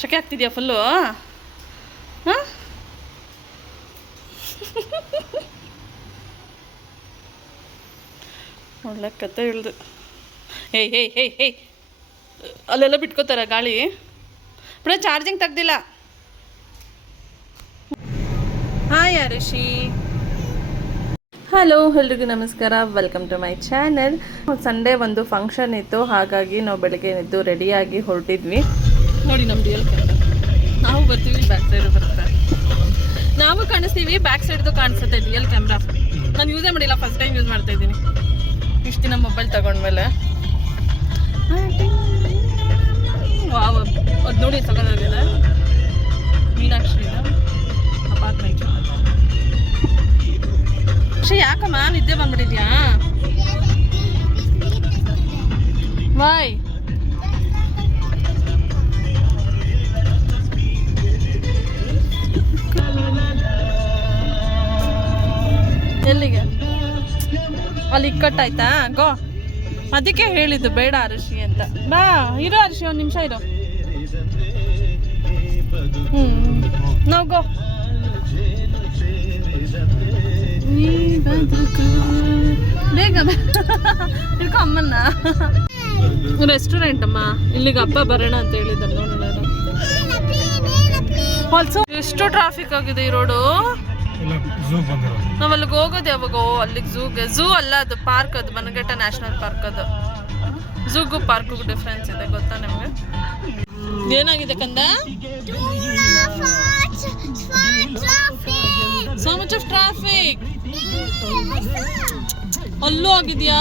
ಶಕೆ ಆಗ್ತಿದ್ಯಾ ಫುಲ್ಲು? ಹಾಂ ಒಳ್ಳೆ ಕತೆ ಹೇಳ್ದು. ಹೇಯ್ ಹೇಯ್ ಹೇಯ್ ಹೇಯ್ ಅಲ್ಲೆಲ್ಲ ಬಿಟ್ಕೋತಾರ ಗಾಳಿ ಬಿಡ. ಚಾರ್ಜಿಂಗ್ ತೆಗ್ದಿಲ್ಲ. ಹಾಯ್ ಅರುಷಿ. ಹಲೋ, ಎಲ್ರಿಗೂ ನಮಸ್ಕಾರ. Welcome to my channel. Sunday ಒಂದು ಫಂಕ್ಷನ್ ಇತ್ತು, ಹಾಗಾಗಿ ನಾವು ಬೆಳಗ್ಗೆ ಎದ್ದು ರೆಡಿಯಾಗಿ ಹೊರಟಿದ್ವಿ. ನೋಡಿ ನಮ್ಮ ರಿಯಲ್ ಕ್ಯಾಮ್ರಾ. ನಾವು ಬರ್ತೀವಿ, ಬ್ಯಾಕ್ ಸೈಡು ಬರುತ್ತೆ. ನಾವು ಕಾಣಿಸ್ತೀವಿ, ಬ್ಯಾಕ್ ಸೈಡ್ದು ಕಾಣಿಸುತ್ತೆ ರಿಯಲ್ ಕ್ಯಾಮ್ರಾ. ನಾನು ಯೂಸೇ ಮಾಡಿಲ್ಲ, ಫಸ್ಟ್ ಟೈಮ್ ಯೂಸ್ ಮಾಡ್ತಾ ಇದ್ದೀನಿ ಇಷ್ಟು ದಿನ ಮೊಬೈಲ್ ತಗೊಂಡ್ಮೇಲೆ. ವಾವ್, ಅದು ನೋಡಿ ತಗೊಂಡೋಗಿದೆ ಮೀನಾಕ್ಷಿ ಅಪಾರ್ಟ್ಮೆಂಟ್. പക്ഷെ ಯಾಕಮ್ಮ ನಿದ್ದೆ ಬಂದ್ಬಿಟ್ಟಿದ್ಯಾ? ವಾಯ್ ಎಲ್ಲಿಗೆ? ಅಲ್ಲಿ ಇಕ್ಕಟ್ಟಾಯ್ತಾ? ಗೋ, ಅದಕ್ಕೆ ಹೇಳಿದ್ದು ಬೇಡ ಅರುಷಿ ಅಂತ. ಬಾ ಇರೋ ಅರುಷಿ, ಒಂದು ನಿಮಿಷ ಇರೋ. ನಾವು ಗೋ. ಬೇಗ ಇಡ್ಕೊ ಅಮ್ಮನ್ನ. ರೆಸ್ಟೋರೆಂಟ್ ಅಮ್ಮ, ಇಲ್ಲಿಗೆ ಹಬ್ಬ ಬರೋಣ ಅಂತ ಹೇಳಿದ್ದ. ನೋಡೋಣ ಆಲ್ಸೋ ಎಷ್ಟು ಟ್ರಾಫಿಕ್ ಆಗಿದೆ ಈ ರೋಡು. ನಾವ್ ಅಲ್ಲಿಗೆ ಹೋಗೋದು ಯಾವಾಗ? ಅಲ್ಲಿಗೆ ಝೂಗೆ. ಝೂ ಅಲ್ಲ, ಅದು ಪಾರ್ಕ್, ಅದು ಬನಘಟ್ಟ ನ್ಯಾಷನಲ್ ಪಾರ್ಕ್. ಅದು ಝೂಗೂ ಪಾರ್ಕ್ಗೂ ಡಿಫ್ರೆನ್ಸ್ ಇದೆ, ಗೊತ್ತಾ ನಿಮ್ಗೆ? ಏನಾಗಿದೆ ಕಂದ? So much of traffic. ಅಲ್ಲೂ ಆಗಿದ್ಯಾ?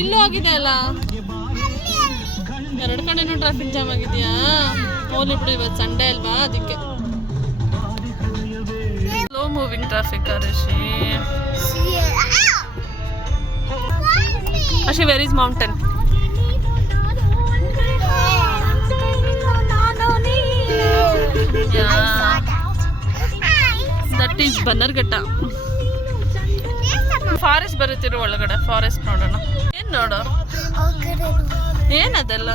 ಇಲ್ಲೂ ಆಗಿದೆ ಅಲ್ಲ, ಎರಡು ಕಡೆನೂ ಟ್ರಾಫಿಕ್ ಜಾಮ್ ಆಗಿದ್ಯಾ? ಹೋಗ್ಲಿ ಬಿಡು, ಇವತ್ತು ಸಂಡೇ ಅಲ್ವಾ, ಅದಕ್ಕೆ ಸ್ಲೋ ಮೂವಿಂಗ್ ಟ್ರಾಫಿಕ್. ಅಶಿ where is mountain? That is Bannerghatta. Forest ಬರುತ್ತಿರೋ ಒಳಗಡೆ, ಫಾರೆಸ್ಟ್ ನೋಡೋಣ. ಏನ್ ನೋಡು, ಏನದೆಲ್ಲ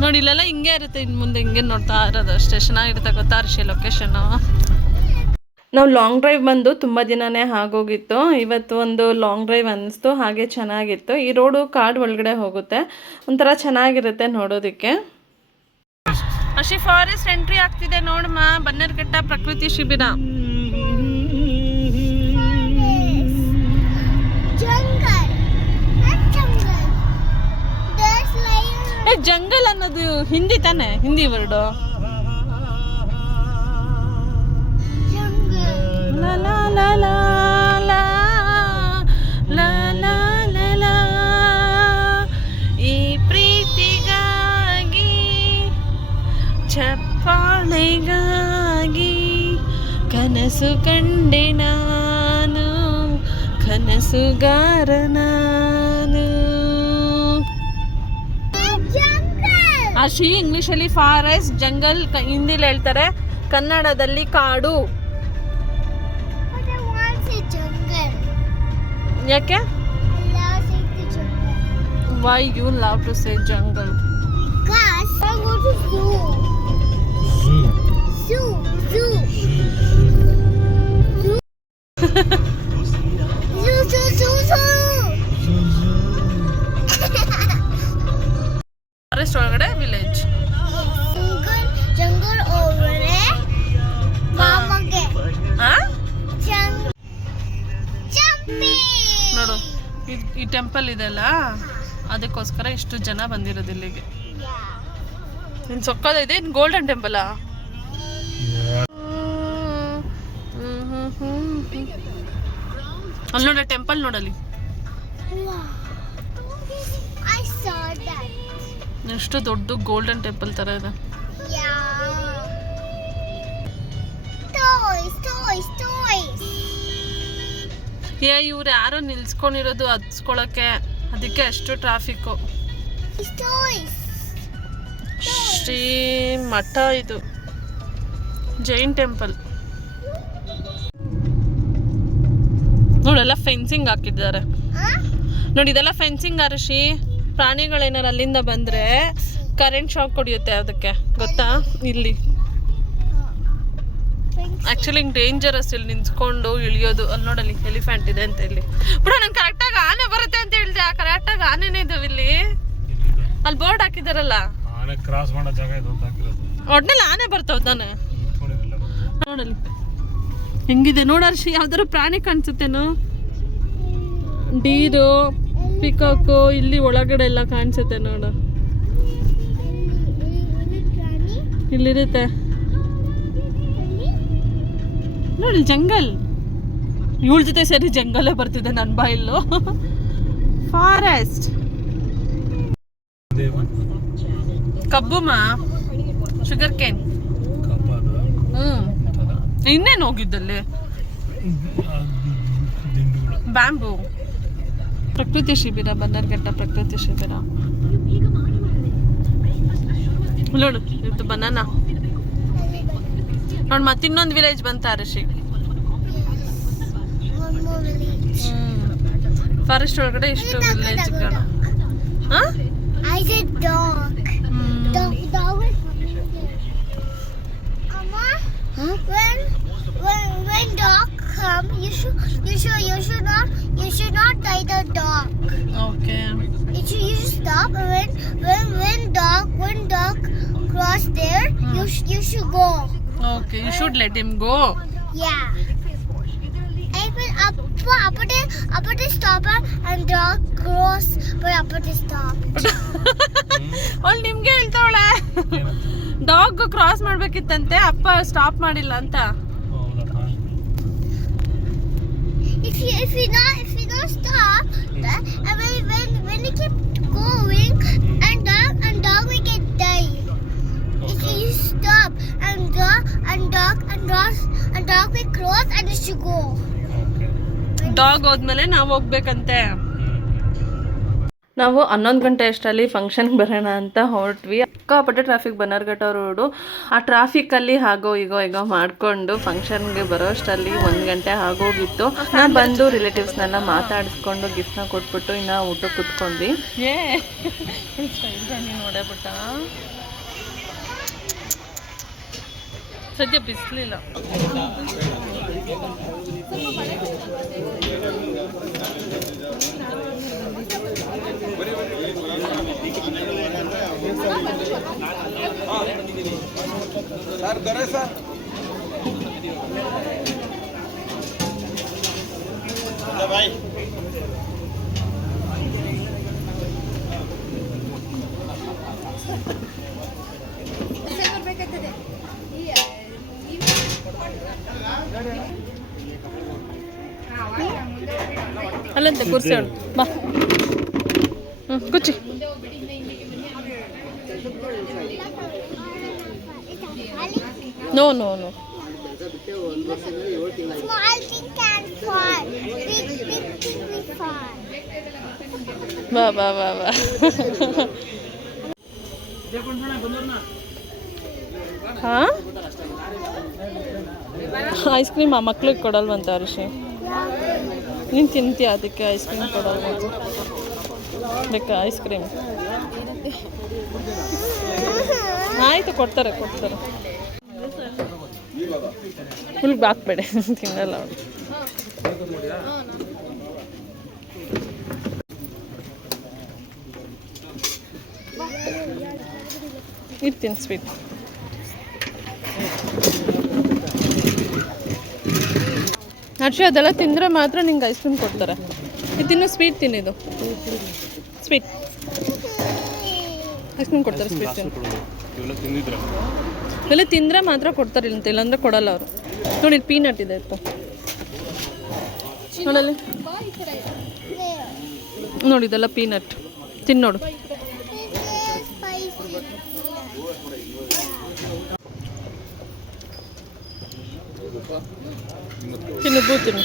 ನೋಡಿ. ಇಲ್ಲೆಲ್ಲ ಹಿಂಗೆ ಇರುತ್ತೆ, ಇನ್ನು ಮುಂದೆ ಹಿಂಗೆ ನೋಡ್ತಾ ಇರೋದು ಅಷ್ಟೇ. ಚೆನ್ನಾಗಿರುತ್ತೆ ಗೊತ್ತಾ ಅರ್ಷಿ ಲೊಕೇಶನ್. ನಾವು ಲಾಂಗ್ ಡ್ರೈವ್ ಬಂದು ತುಂಬ ದಿನನೇ ಆಗೋಗಿತ್ತು. ಇವತ್ತು ಒಂದು ಲಾಂಗ್ ಡ್ರೈವ್ ಅನ್ನಿಸ್ತು, ಹಾಗೆ ಚೆನ್ನಾಗಿತ್ತು. ಈ ರೋಡು ಕಾಡು ಒಳಗಡೆ ಹೋಗುತ್ತೆ, ಒಂಥರ ಚೆನ್ನಾಗಿರುತ್ತೆ ನೋಡೋದಕ್ಕೆ. ಅಶಿ ಫಾರೆಸ್ಟ್ ಎಂಟ್ರಿ ಆಗ್ತಿದೆ ನೋಡಮ್ಮ, ಬನ್ನರ್ಘಟ್ಟ ಪ್ರಕೃತಿ ಶಿಬಿರ. ಜಂಗಲ್ ಅನ್ನೋದು ಹಿಂದಿ ತಾನೆ, ಹಿಂದಿ ವರ್ಡು. ಈ ಪ್ರೀತಿಗಾಗಿ, ಚಪ್ಪಾಳೆಗಾಗಿ ಕನಸು ಕಂಡೆ ನಾನು, ಕನಸುಗಾರ ನಾನು. ಅಶಿ ಇಂಗ್ಲಿಷಲ್ಲಿ ಫಾರೆಸ್ಟ್, ಜಂಗಲ್ ಹಿಂದಿಲಿ ಹೇಳ್ತಾರೆ, ಕನ್ನಡದಲ್ಲಿ ಕಾಡು. ಯಾಕೆ? Why you love to say jungle? Forest ಒಳಗಡೆ ವಿಲೇಜ್. ನೋಡು, ಈ ಟೆಂಪಲ್ ಇದೆಲ್ಲ, ಅದಕ್ಕೋಸ್ಕರ ಇಷ್ಟು ಜನ ಬಂದಿರೋದು ಇಲ್ಲಿಗೆ. ನಿನ್ ಸೊಕ್ಕದ ಇದೆ, ಇನ್ ಗೋಲ್ಡನ್ ಟೆಂಪಲ್. ಅಲ್ಲಿ ನೋಡ ಟೆಂಪಲ್, ನೋಡಲಿ ಎಷ್ಟು ದೊಡ್ಡ ಗೋಲ್ಡನ್ ಟೆಂಪಲ್ ತರ ಇದೆ. ಇವ್ರು ಯಾರೋ ನಿಲ್ಸ್ಕೊಂಡಿರೋದು ಹತ್ಸ್ಕೊಳಕ್ಕೆ, ಅದಕ್ಕೆ ಅಷ್ಟು ಟ್ರಾಫಿಕ್ಕು. ಶ್ರೀ ಮಠ ಇದು, ಜೈನ್ ಟೆಂಪಲ್. ನೋಡೆಲ್ಲ ಫೆನ್ಸಿಂಗ್ ಹಾಕಿದ್ದಾರೆ ನೋಡಿ, ಇದೆಲ್ಲ ಫೆನ್ಸಿಂಗ್. ಅರುಷಿ, ಪ್ರಾಣಿಗಳೇನಾರು ಅಲ್ಲಿಂದ ಬಂದರೆ ಕರೆಂಟ್ ಶಾಕ್ ಹೊಡಿಯುತ್ತೆ ಅದಕ್ಕೆ ಗೊತ್ತಾ. ಇಲ್ಲಿ ಆ್ಯಕ್ಚುಲಿ ಹಿಂಗೆ ಡೇಂಜರಸ್ ಇಲ್ಲಿ ನಿಂತ್ಕೊಂಡು ಇಳಿಯೋದು. ಅಲ್ಲಿ ನೋಡಲ್ಲಿ ಎಲಿಫೆಂಟ್ ಇದೆ ಅಂತ ಇಲ್ಲಿ. ಬಿಡ ನಾನು ಕರೆಕ್ಟಾಗಿ ಆನೆ ಬರುತ್ತೆ ಅಂತ ಹೇಳಿದೆ. ಕರೆಕ್ಟಾಗಿ ಆನೆನೇ ಇದಾವೆ ಇಲ್ಲಿ. ಅಲ್ಲಿ ಬೋರ್ಡ್ ಹಾಕಿದಾರಲ್ಲ, ಕ್ರಾಸ್ ಮಾಡೋ ಜಾಗ ಇದು ಅಂತ ಹಾಕಿರೋದು. ಒಟ್ನಲ್ಲಿ ಆನೆ ಬರ್ತಾವ ತಾನೆ. ನೋಡಲ್ಲಿ ಹೆಂಗಿದೆ ನೋಡರ್ಷಿ. ಯಾವ್ದಾರು ಪ್ರಾಣಿ ಕಾಣಿಸುತ್ತೇನೋ. ಡೀರು, ಪಿಕಾಕು ಇಲ್ಲಿ ಒಳಗಡೆ ಎಲ್ಲ ಕಾಣಿಸುತ್ತೆ ನೋಡು. ಇಲ್ಲಿರುತ್ತೆ ನೋಡಿ ಜಂಗಲ್. ಇವಳ ಜೊತೆ ಸರಿ ಜಂಗಲೇ ಬರ್ತಿದೆ ನನ್ನ ಬಾಯಿಲ್ಲು. ಫಾರೆಸ್ಟ್ ಕಬ್ಬುಮ ಶುಗರ್ ಕೇನ್. ಇನ್ನೇನು ಹೋಗಿದ್ದಲ್ಲಿ ಬ್ಯಾಂಬೂ. ಪ್ರಕೃತಿ ಶಿಬಿರ, ಬನ್ನರ್ಘಟ್ಟ ಪ್ರಕೃತಿ ಶಿಬಿರ. ನೋಡು ಇದು ಬನಾನಾ. ನೋಡಿ ಮತ್ತೆ ಇನ್ನೊಂದು ವಿಲೇಜ್ ಬಂತ ಋಷಿ. ಫಾರೆಸ್ಟ್ ಒಳಗಡೆ ಇಷ್ಟು ವಿಲೇಜ್ಗಳು. When dog come, you should not tie the dog. Okay. You should stop. When dog cross there, you should go. Okay, you should let him go. Yeah. And when up to stop and dog cross, but up to stop. ಅವಳು ನಿಮ್ಗೆ ಹೇಳ್ತಾವಳೆ. Dog cross ಮಾಡ್ಬೇಕಿತ್ತಂತೆ, ಅಪ್ಪ stop ಮಾಡಿಲ್ಲ ಅಂತ. If you not stop, and when you keep going, and dog will get die. If you stop and dog will cross and you should go. Dog ಹೋದ್ಮೇಲೆ ನಾವು ಹೋಗ್ಬೇಕಂತೆ. ನಾವು 11 ಗಂಟೆ ಅಷ್ಟರಲ್ಲಿ ಫಂಕ್ಷನ್ಗೆ ಬರೋಣ ಅಂತ ಹೊರಟ್ವಿ. ಸಿಕ್ಕಾಪಟ್ಟೆ ಟ್ರಾಫಿಕ್ ಬನ್ನರ್ಘಟ್ಟ ರೋಡು. ಆ ಟ್ರಾಫಿಕಲ್ಲಿ ಹಾಗೋ ಈಗ ಮಾಡಿಕೊಂಡು ಫಂಕ್ಷನ್ಗೆ ಬರೋ ಅಷ್ಟರಲ್ಲಿ 1 ಗಂಟೆ ಆಗೋಗಿತ್ತು. ನಾನು ಬಂದು ರಿಲೇಟಿವ್ಸ್ನೆಲ್ಲ ಮಾತಾಡಿಸ್ಕೊಂಡು ಗಿಫ್ಟ್ನ ಕೊಟ್ಬಿಟ್ಟು ಇನ್ನು ಊಟ ಕುತ್ಕೊಂಡ್ವಿ. ನೋಡಬಿಟ್ಟ ಸದ್ಯ ಬಿಸಿಲಿಲ್ಲ. ಸರ್ ದೊರೆ ಸರ್ ಬಾಯ್. ಅಲ್ಲಂತೆ ಕುರ್ಸಿ ಅವಳು ಬಾ. ಕುಚ್ಚಿ. No. Small thing can fall. Big thing will fall. ಬಾ. ಹಾ ಐಸ್ ಕ್ರೀಮ್ ಆ ಮಕ್ಳಿಗೆ ಕೊಡಲ್ವಂತ ಋಷಿ. ನೀನು ತಿಂತೀಯ ಅದಕ್ಕೆ ಐಸ್ ಕ್ರೀಮ್ ಕೊಡಲ್ವಂತ. ಬೇಕಾ ಐಸ್ ಕ್ರೀಮ್? ಆಯಿತು ಕೊಡ್ತಾರೆ. ಹುಲ್ಗೆ ಹಾಕ್ಬೇಡಿ, ತಿನ್ನಲ್ಲ ಅವಳು. ಇರ್ತೀನಿ ಸ್ವೀಟ್. ಹರ್ಷಿ ಅದೆಲ್ಲ ತಿಂದರೆ ಮಾತ್ರ ನಿಂಗೆ ಐಸ್ ಕ್ರೀಮ್ ಕೊಡ್ತಾರೆ. ಇದು ತಿನ್ನು, ಸ್ವೀಟ್ ತಿನ್ನಿದು ಸ್ವೀಟ್. ಐಸ್ ಕ್ರೀಮ್ ಕೊಡ್ತಾರೆ, ಸ್ವೀಟ್ ಇವೆಲ್ಲ ತಿಂದರೆ ಮಾತ್ರ ಕೊಡ್ತಾರೆ, ಇಲ್ಲಾಂದರೆ ಕೊಡಲ್ಲ ಅವರು. ನೋಡಿ ಇಲ್ಲಿ ಪೀನಟ್ ಇದೆ ಇತ್ತು ನೋಡಲ್ಲಿ. ನೋಡಿ ಇದೆಲ್ಲ ಪೀನಟ್. ತಿನ್ನೋಡು. ತಿನ್ನು ತಿನ್ನು.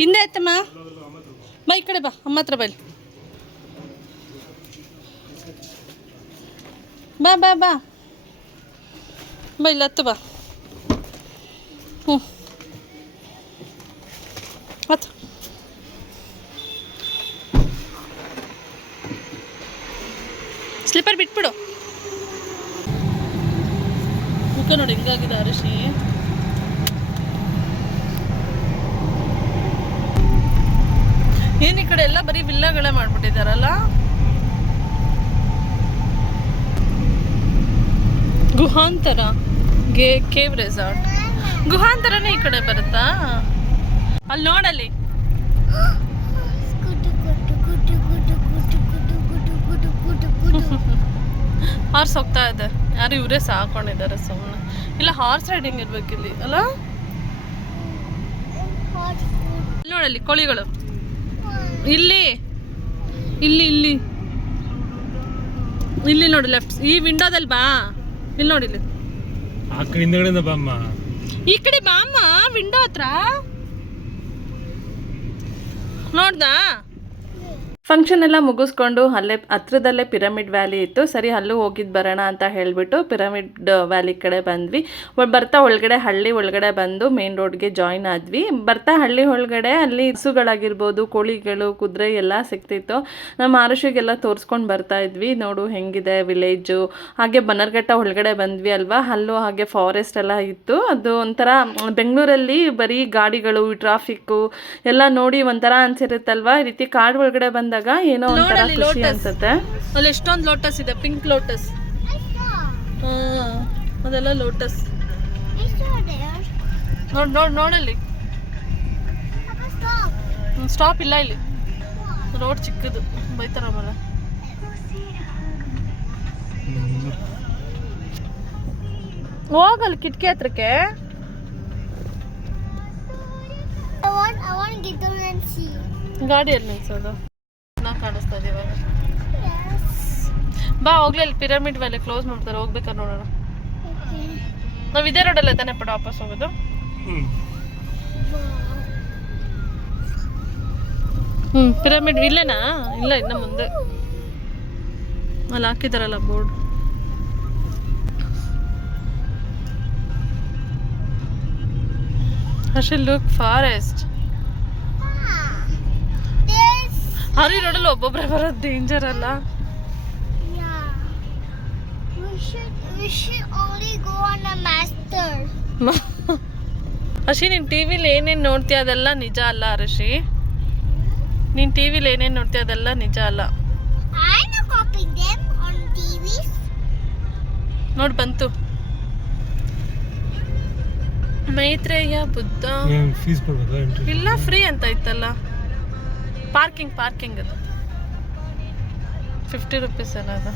ಹಿಂದೆ ಆಯ್ತಮ್ಮ, ಬಾ ಈ ಕಡೆ ಬಾ, ಅಮ್ಮ ಹತ್ರ ಬೈಲಿ. ಬಾ ಬಾ ಬಾ ಬಾ ಇಲ್ಲ ಹತ್ತು ಬಾ ಹ್ಞೂ ಹತ್ತು ಸ್ಲಿಪ್ಪರ್ ಬಿಟ್ಬಿಡು ಮುಖ ನೋಡಿ ಹಿಂಗಾಗಿದೆ ಅರಶಿ ಏನು ಈ ಕಡೆ ಎಲ್ಲ ಬರೀ ವಿಲ್ಲಗಳೇ ಮಾಡ್ಬಿಟ್ಟಿದಾರಲ್ಲ ಗುಹಾಂತರ ಕೇವ್ ರೆಸಾರ್ಟ್ ಗುಹಾಂತರನೇ ಈ ಕಡೆ ಬರುತ್ತಾ ಅಲ್ಲಿ ನೋಡಲ್ಲಿ ಹಾರ್ಸ್ ಹೋಗ್ತಾ ಇದೆ ಯಾರು ಇವರೇ ಸಾಕೊಂಡಿದ್ದಾರೆ ಸುಮ್ಮನೆ ಇಲ್ಲ ಹಾರ್ಸ್ ರೈಡಿಂಗ್ ಇರ್ಬೇಕಿಲ್ಲಿ ಅಲ್ಲ ನೋಡಲ್ಲಿ ಕೋಳಿಗಳು ಇಲ್ಲಿ ಇಲ್ಲಿ ಇಲ್ಲಿ ಇಲ್ಲಿ ನೋಡಿ ಲೆಫ್ಟ್ ಈ ವಿಂಡೋದಲ್ಲಿ ಬಾ ಇಲ್ಲಿ ನೋಡಿ ಇಲ್ಲಿ ಆ ಕಡೆ ಹಿಂದಗಡೆಯಿಂದ ಬಾಮ್ಮ ಈ ಕಡೆ ಬಾ ಅಮ್ಮ ವಿಂಡೋ ಹತ್ರ ನೋಡ್ದಾ ಫಂಕ್ಷನ್ ಎಲ್ಲ ಮುಗಿಸ್ಕೊಂಡು ಅಲ್ಲೇ ಹತ್ರದಲ್ಲೇ ಪಿರಮಿಡ್ ವ್ಯಾಲಿ ಇತ್ತು ಸರಿ ಅಲ್ಲೂ ಹೋಗಿದ್ದು ಬರೋಣ ಅಂತ ಹೇಳಿಬಿಟ್ಟು ಪಿರಮಿಡ್ ವ್ಯಾಲಿ ಕಡೆ ಬಂದ್ವಿ ಬರ್ತಾ ಒಳಗಡೆ ಹಳ್ಳಿ ಒಳಗಡೆ ಬಂದು ಮೇನ್ ರೋಡ್ಗೆ ಜಾಯಿನ್ ಆದ್ವಿ ಬರ್ತಾ ಹಳ್ಳಿ ಒಳಗಡೆ ಅಲ್ಲಿ ಹಸುಗಳಾಗಿರ್ಬೋದು ಕೋಳಿಗಳು ಕುದುರೆ ಎಲ್ಲ ಸಿಗ್ತಿತ್ತು ನಮ್ಮ ಆರುಷಿಗೆಲ್ಲ ತೋರಿಸ್ಕೊಂಡು ಬರ್ತಾ ಇದ್ವಿ ನೋಡು ಹೆಂಗಿದೆ ವಿಲೇಜು ಹಾಗೆ ಬನ್ನರ್ಘಟ್ಟ ಒಳಗಡೆ ಬಂದ್ವಿ ಅಲ್ವಾ ಅಲ್ಲೂ ಹಾಗೆ ಫಾರೆಸ್ಟ್ ಎಲ್ಲ ಇತ್ತು ಅದು ಒಂಥರ ಬೆಂಗಳೂರಲ್ಲಿ ಬರೀ ಗಾಡಿಗಳು ಟ್ರಾಫಿಕ್ಕು ಎಲ್ಲ ನೋಡಿ ಒಂಥರ ಅನ್ಸಿರುತ್ತಲ್ವಾ ಈ ರೀತಿ ಕಾಡು ಒಳಗಡೆ ಬಂದಾಗ ಏನೋ ಒಂಥರ ಖುಷಿ ಅನ್ಸುತ್ತೆ ಅಲ್ಲಿ ಎಷ್ಟೊಂದು ಲೋಟಸ್ ಇದೆ ಪಿಂಕ್ ಲೋಟಸ್ ಅದೆಲ್ಲ ಲೋಟಸ್ ನೋಡಲ್ಲಿ ಸ್ಟಾಪ್ ಇಲ್ಲ ಇಲ್ಲಿ ರೋಡ್ ಚಿಕ್ಕದು ಬೈತಾರ ಆಮೇಲೆ ಹೋಗಲ್ಲಿ ಕಿಟಕಿ ಹತ್ರಕ್ಕೆ ಗಾಡಿಯಲ್ಲಿ ನಿಲ್ಸೋದು ಕಾಣಿಸ್ತಾ ಇದೆ ಇವಾಗ ಬಾ ಹೋಗ್ಲಿ ಅಲ್ಲಿ ಪಿರಮಿಡ್ ವ್ಯಾಲಿ ಕ್ಲೋಸ್ ಮಾಡ್ತಾರೆ ಹೋಗ್ಬೇಕಾರೆ ನೋಡೋಣ ನಾವು ಇದೇ ರೋಡಲ್ಲೇ ತಾನೇ ಪಡ ವಾಪಸ್ ಹೋಗೋದು ಪಿರಮಿಡ್ ಇಲ್ಲೇನಾ ಇಲ್ಲ ಇನ್ನ ಮುಂದೆ ಅಲ್ಲಿ ಹಾಕಿದಾರಲ್ಲ ಬೋರ್ಡ್ ಹರ್ಷಿಲ್ ಲುಕ್ ಫಾರೆಸ್ಟ್ ಹರಿ ರೋಡಲ್ಲಿ ಒಬ್ಬೊಬ್ಬರೇ ಬರೋದು ಡೇಂಜರ್ ಅಲ್ಲ ಹರ್ಷಿ ನೀನು ಟಿವಿಲಿ ಏನೇನು ನೋಡ್ತೀಯ ಅದೆಲ್ಲ ನಿಜ ಅಲ್ಲ ಹರ್ಷಿ ನೀನು ಟಿವಿಲಿ ಏನೇನು ನೋಡ್ತೀಯ ಅದೆಲ್ಲ ನಿಜ ಅಲ್ಲ ನೋಡಿ ಬಂತು ಮೈತ್ರೇಯ ಬುದ್ಧ ಫೀಸ್ ಕೊಡ್ಬೇಕಾ ಇಲ್ಲ ಫ್ರೀ ಅಂತ ಇತ್ತಲ್ಲ ಪಾರ್ಕಿಂಗ್ ಅದು 50 ರೂಪೀಸ್ ಅಲ್ಲ ಅದು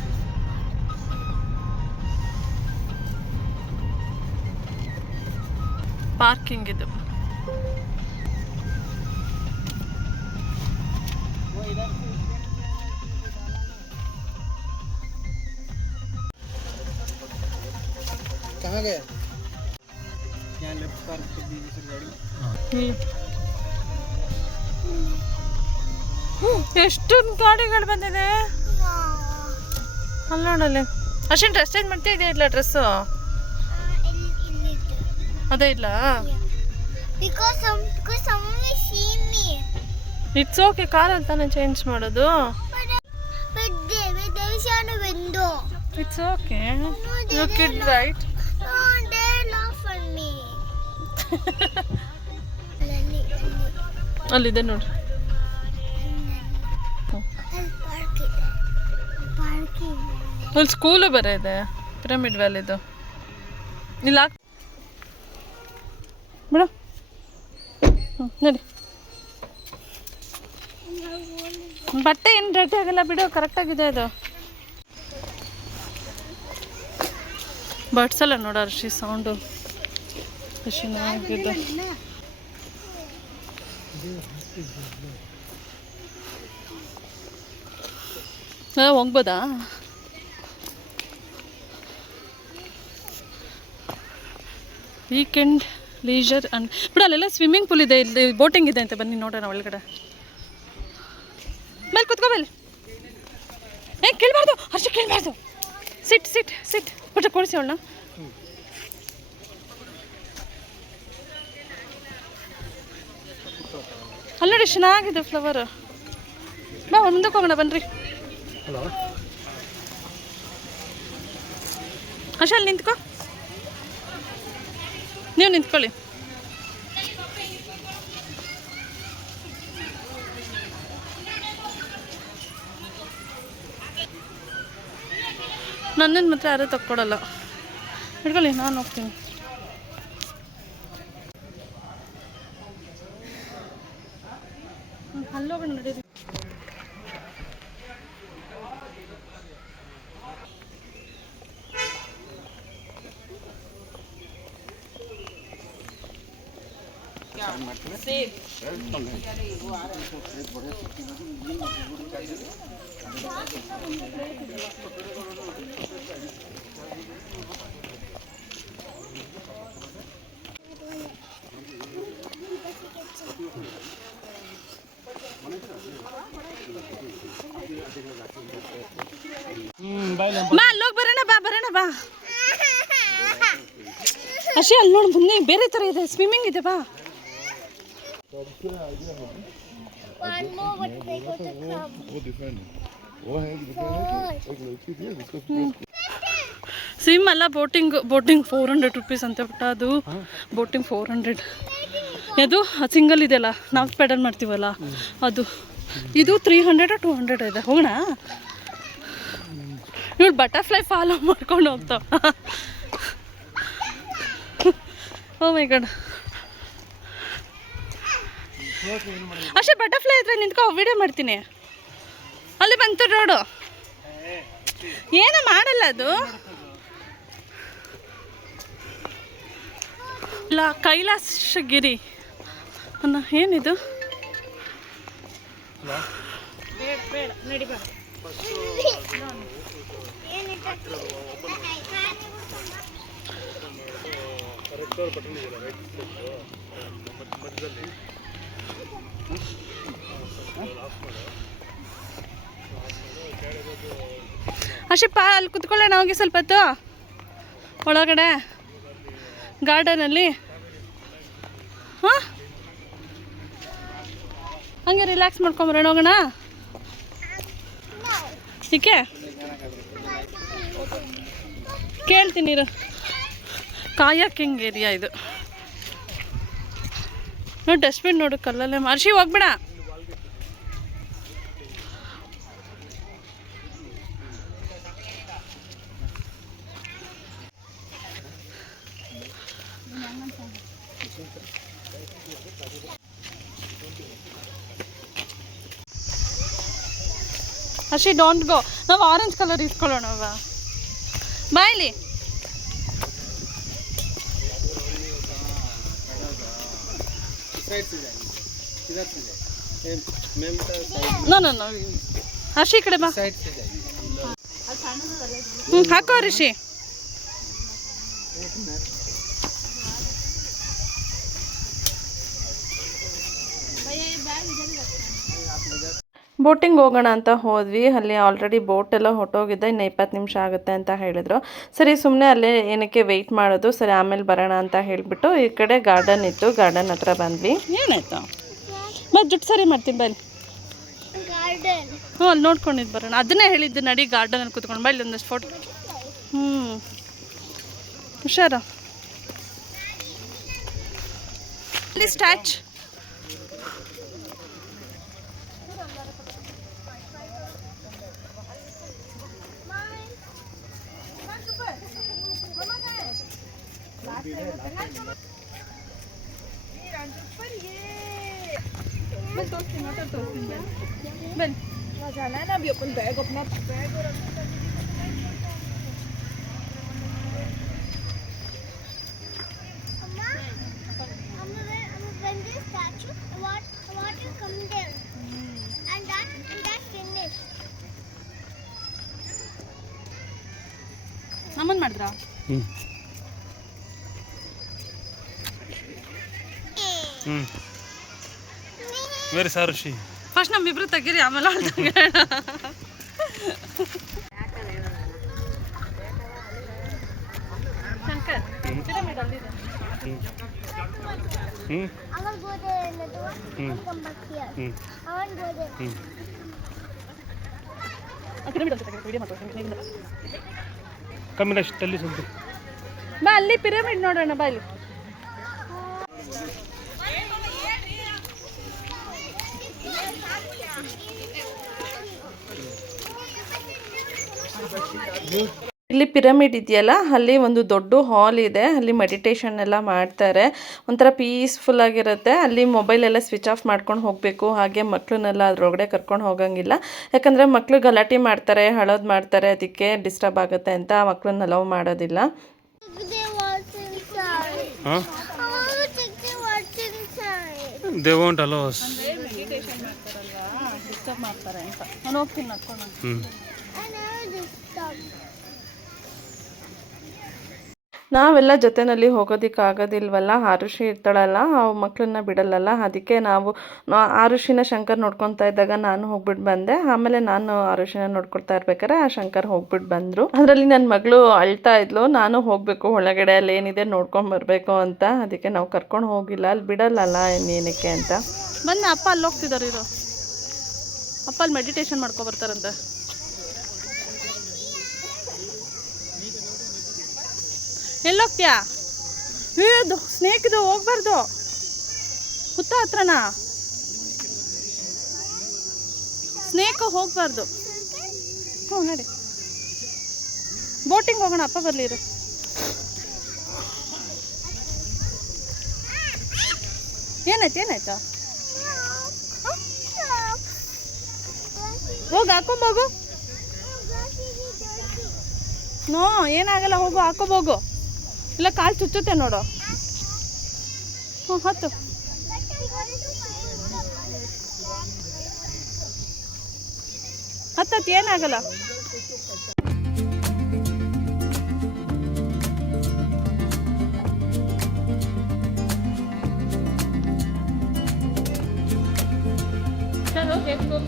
ಪಾರ್ಕಿಂಗ್ ಇದು ಎಷ್ಟೊಂದು ಗಾಡಿಗಳು ಬಂದಿದೆ ಅಲ್ಲಿ ನೋಡಲ್ಲಿ ಅಷ್ಟೇನು ಡ್ರೆಸ್ ಚೇಂಜ್ ಮಾಡ್ತಾ ಇದೆಯಾ ಇಲ್ಲ ಡ್ರೆಸ್ಸು ಅದೇ ಇಲ್ಲ ಇಟ್ಸ್ ಓಕೆ ಕಾರಲ್ಲಿ ತಾನೇ ಚೇಂಜ್ ಮಾಡೋದು it's okay you kid right ಅಲ್ಲಿದೆ ನೋಡಿ ಅಲ್ಲಿ ಸ್ಕೂಲು ಬೇರೆ ಇದೆ ಪಿರಮಿಡ್ ವ್ಯಾಲಿದು ಇಲ್ಲ ಬಿಡು ನೋಡಿ ಬಟ್ಟೆ ಏನು ರೆಡಿ ಆಗಲ್ಲ ಬಿಡು ಕರೆಕ್ಟಾಗಿದೆ ಅದು ಬಡ್ಸಲ್ಲ ನೋಡ ಅರ್ಷಿ ಸೌಂಡು ಖುಷಿನಾಗಿದೆ ಹೋಗ್ಬೋದಾ ವೀಕೆಂಡ್ ಲೀಜರ್ ಅಂಡ್ ಬಿಡು ಅಲ್ಲೆಲ್ಲ ಸ್ವಿಮ್ಮಿಂಗ್ ಪೂಲ್ ಇದೆ ಇಲ್ಲಿ ಬೋಟಿಂಗ್ ಇದೆ ಅಂತ ಬನ್ನಿ ನೋಡೋಣ ಒಳಗಡೆ ಮೇಲೆ ಕುತ್ಕೋಬೇಲಿ ಕೇಳಬಾರ್ದು ಹರ್ಷ ಕೇಳಬಾರ್ದು ಸಿಟ್ ಸಿಟ್ ಸಿಟ್ ಪುಟ್ಟ ಕೊಡಿಸಿ ಅವಳ. ಅಲ್ಲಿ ನೋಡಿ ಚೆನ್ನಾಗಿದೆ ಫ್ಲವರ್. ಬಾ ಮುಂದಕ್ಕೆ ಹೋಗೋಣ ಬನ್ರಿ. ಅಷ್ಟೇ ಅಲ್ಲಿ ನಿಂತ್ಕೊ, ನೀವು ನಿಂತ್ಕೊಳ್ಳಿ. ನನ್ನನ್ನು ಮಾತ್ರ ಯಾರೂ ತಕ್ಕೊಡಲ್ಲ. ಹಿಡ್ಕೊಳ್ಳಿ, ನಾನು ಹೋಗ್ತೀನಿ. ಅಲ್ಲೋಗೋಣ ನಡೀರಿ. ಬಾ ಅಲ್ಲೋಗಿ ಬರೋಣ, ಬಾ ಬರೋಣ ಬಾ. ಅಷ್ಟೇ ಅಲ್ಲಿ ನೋಡಿ ಮುಂದೆ ಬೇರೆ ಥರ ಇದೆ, ಸ್ವಿಮ್ಮಿಂಗ್ ಇದೆ, ಬಾ. One more, but they got the crab. Swim ಅಲ್ಲ, ಬೋಟಿಂಗ್. ಬೋಟಿಂಗ್ 400 ರುಪೀಸ್ ಅಂತ ಬಿಟ್ಟು ಅದು ಬೋಟಿಂಗ್ 400. ಅದು ಸಿಂಗಲ್ ಇದೆಯಲ್ಲ, ನಾವು ಪೆಡಲ್ ಮಾಡ್ತೀವಲ್ಲ ಅದು. ಇದು 300 200 ಇದೆ. ಹೋಗೋಣ. ಇವಳು ಬಟರ್ಫ್ಲೈ ಫಾಲೋ ಮಾಡ್ಕೊಂಡು ಹೋಗ್ತಾವ. ಓ ಮೈ ಗಾಡ್. ಅಷ್ಟೇ ಬಟರ್ಫ್ಲೈ ಇದ್ರೆ ನಿಂತ್ಕೊ, ವಿಡಿಯೋ ಮಾಡ್ತೀನಿ. ಅಲ್ಲಿ ಬಂತು ರೋಡು. ಏನೋ ಮಾಡಲ್ಲ ಅದು. ಇಲ್ಲ, ಕೈಲಾಸಗಿರಿ ಅನ್ನ. ಏನಿದು? ಅಶಿಪ್ಪ, ಅಲ್ಲಿ ಕುತ್ಕೊಳ್ಳೋಣ ಹೋಗಿ ಸ್ವಲ್ಪ ಹೊತ್ತು ಒಳಗಡೆ ಗಾರ್ಡನಲ್ಲಿ. ಹಾಂ, ಹಂಗೆ ರಿಲ್ಯಾಕ್ಸ್ ಮಾಡ್ಕೊಂಬರೋಣ. ಹೋಗೋಣ. ಏಕೆ ಕೇಳ್ತೀನಿ. ಕಾಯಕಿಂಗ್ ಏರಿಯಾ ಇದು. ನೋಡಿ ಡಸ್ಟ್ಬಿನ್ ನೋಡು, ಕಲ್ಲಲ್ಲೇ ಮಾರ್ಷಿ ಹೋಗ್ಬೇಡ. ಅಷ್ಟೇ, ಡೋಂಟ್ ಗೋ. ನಾವು ಆರೆಂಜ್ ಕಲರ್ ಇಸ್ಕೊಳ್ಳೋಣ. ಬಾಯ್ಲಿ. ನೋ ಹರ್ಷಿ ಈ ಕಡೆ ಬಾ. ಹಾಕೋ ರಿಷಿ. ಬೋಟಿಂಗ್ ಹೋಗೋಣ ಅಂತ ಹೋದ್ವಿ. ಅಲ್ಲಿ ಆಲ್ರೆಡಿ ಬೋಟ್ ಎಲ್ಲ ಹೊಟ್ಟೋಗಿದ್ದೆ, ಇನ್ನು 20 ನಿಮಿಷ ಆಗುತ್ತೆ ಅಂತ ಹೇಳಿದ್ರು. ಸರಿ, ಸುಮ್ಮನೆ ಅಲ್ಲೇ ಏನಕ್ಕೆ ವೆಯ್ಟ್ ಮಾಡೋದು, ಸರಿ ಆಮೇಲೆ ಬರೋಣ ಅಂತ ಹೇಳಿಬಿಟ್ಟು ಈ ಕಡೆ ಗಾರ್ಡನ್ ಇತ್ತು, ಗಾರ್ಡನ್ ಹತ್ರ ಬಂದ್ವಿ. ಏನಾಯ್ತು? ಮತ್ತೆ ಜುಟ್ಟು ಸರಿ ಮಾಡ್ತೀನಿ ಬನ್ನಿ. ಹ್ಞೂ, ಅಲ್ಲಿ ನೋಡ್ಕೊಂಡಿದ್ದು ಬರೋಣ. ಅದನ್ನೇ ಹೇಳಿದ್ದು, ನಡಿ ಗಾರ್ಡನಲ್ಲಿ ಕೂತ್ಕೊಂಡು ಬಾ, ಇಲ್ಲಿ ಒಂದಷ್ಟು ಫೋಟೋ. ಹುಷಾರ. ಅಲ್ಲಿ ಸ್ಟ್ಯಾಚ್. जाना है ना अभी अपन बैग अपना बैग और when this statue, what will come there, and that finish. ನಮ್ಮನ್ ಮಾಡಿದ್ರಾ? Very sorry. ಫಸ್ಟ್ ನಮ್ಮಿಬ್ರು ತೆಗೀರಿ, ಆಮೇಲೆ ಅವ್ಳು ತೆಗಿಯೋಣ. ಹ್ಞೂ I want to go there in the door and come back here. ಹ್ಞೂ I want to go there. ಹ್ಞೂ ಕಮ್ಮಿನ ಅಷ್ಟಲ್ಲಿ ಸ್ವಲ್ಪ ಬಾ ಅಲ್ಲಿ ಪಿರಮಿಡ್ ನೋಡೋಣ ಬಾ ಇಲ್ಲಿ. ಇಲ್ಲಿ ಪಿರಮಿಡ್ ಇದೆಯಲ್ಲ, ಅಲ್ಲಿ ಒಂದು ದೊಡ್ಡ ಹಾಲ್ ಇದೆ. ಅಲ್ಲಿ ಮೆಡಿಟೇಷನ್ ಎಲ್ಲ ಮಾಡ್ತಾರೆ. ಒಂಥರ ಪೀಸ್ಫುಲ್ ಆಗಿರುತ್ತೆ. ಅಲ್ಲಿ ಮೊಬೈಲ್ ಎಲ್ಲ ಸ್ವಿಚ್ ಆಫ್ ಮಾಡ್ಕೊಂಡು ಹೋಗಬೇಕು. ಹಾಗೆ ಮಕ್ಕಳನ್ನೆಲ್ಲ ಅದ್ರೊಳಗಡೆ ಕರ್ಕೊಂಡು ಹೋಗಂಗಿಲ್ಲ. ಯಾಕಂದರೆ ಮಕ್ಕಳು ಗಲಾಟೆ ಮಾಡ್ತಾರೆ, ಹಳೋದು ಮಾಡ್ತಾರೆ. ಅದಕ್ಕೆ ಡಿಸ್ಟರ್ಬ್ ಆಗುತ್ತೆ ಅಂತ ಮಕ್ಕಳನ್ನ ಅಲೌ ಮಾಡೋದಿಲ್ಲ. They want inside. ಹಾಂ I want to take the what's inside. They want ಅಲೋಸ್. ಮೆಡಿಟೇಷನ್ ಮಾಡ್ತಾರಲ್ವಾ, ಡಿಸ್ಟರ್ಬ್ ಮಾಡ್ತಾರೆ ಅಂತ ನಾನು ಹೋಗ್ತೀನಿ ನಡ್ಕೊಂಡು. ಹ್ಞೂ I never disturb. ನಾವೆಲ್ಲ ಜೊತೆಯಲ್ಲಿ ಹೋಗೋದಕ್ಕಾಗೋದಿಲ್ವಲ್ಲ. ಆರುಷಿ ಇರ್ತಾಳಲ್ಲ, ಆ ಮಕ್ಕಳನ್ನ ಬಿಡಲ್ಲಲ್ಲ. ಅದಕ್ಕೆ ಆರುಷಿನ ಶಂಕರ್ ನೋಡ್ಕೊತಾ ಇದ್ದಾಗ ನಾನು ಹೋಗ್ಬಿಟ್ಟು ಬಂದೆ. ಆಮೇಲೆ ನಾನು ಆರುಷಿನ ನೋಡ್ಕೊಳ್ತಾ ಇರ್ಬೇಕಾದ್ರೆ ಆ ಶಂಕರ್ ಹೋಗ್ಬಿಟ್ಟು ಬಂದರು. ಅದರಲ್ಲಿ ನನ್ನ ಮಗಳು ಅಳ್ತಾ ಇದ್ಲು, ನಾನು ಹೋಗಬೇಕು ಒಳಗಡೆ, ಅಲ್ಲಿ ಏನಿದೆ ನೋಡ್ಕೊಂಬರ್ಬೇಕು ಅಂತ. ಅದಕ್ಕೆ ನಾವು ಕರ್ಕೊಂಡು ಹೋಗಿಲ್ಲ, ಅಲ್ಲಿ ಬಿಡಲ್ಲಲ್ಲ ಏನಕ್ಕೆ ಅಂತ. ಬನ್ನಿ, ಅಪ್ಪ ಅಲ್ಲಿ ಹೋಗ್ತಿದ್ದಾರೆ. ಇರೋ ಅಪ್ಪ ಅಲ್ಲಿ ಮೆಡಿಟೇಷನ್ ಮಾಡ್ಕೊಬರ್ತಾರಂತೆ. ಎಲ್ಲೋಗ್ತೀಯಾ? ಇದು ಸ್ನೇಕ್ ಇದು, ಹೋಗ್ಬಾರ್ದು. ಹುತ್ತ ಹತ್ರನಾ ಸ್ನೇಕು, ಹೋಗ್ಬಾರ್ದು. ಹ್ಞೂ ನಡಿ, ಬೋಟಿಂಗ್ ಹೋಗೋಣ. ಅಪ್ಪ ಬರಲಿ ಇರು. ಏನಾಯ್ತಾ? ಹೋಗಿ ಹಾಕೊಂಬೋಗು. ನೋ, ಏನಾಗಲ್ಲ, ಹೋಗು, ಹಾಕೋಬೋಗು. ಇಲ್ಲ ಕಾಲು ಚುಚ್ಚುತ್ತೆ ನೋಡು. ಹ್ಞೂ, ಹತ್ತು. ಹತ್ತತ್ತು, ಏನಾಗಲ್ಲ. ಚಲೋ देखो.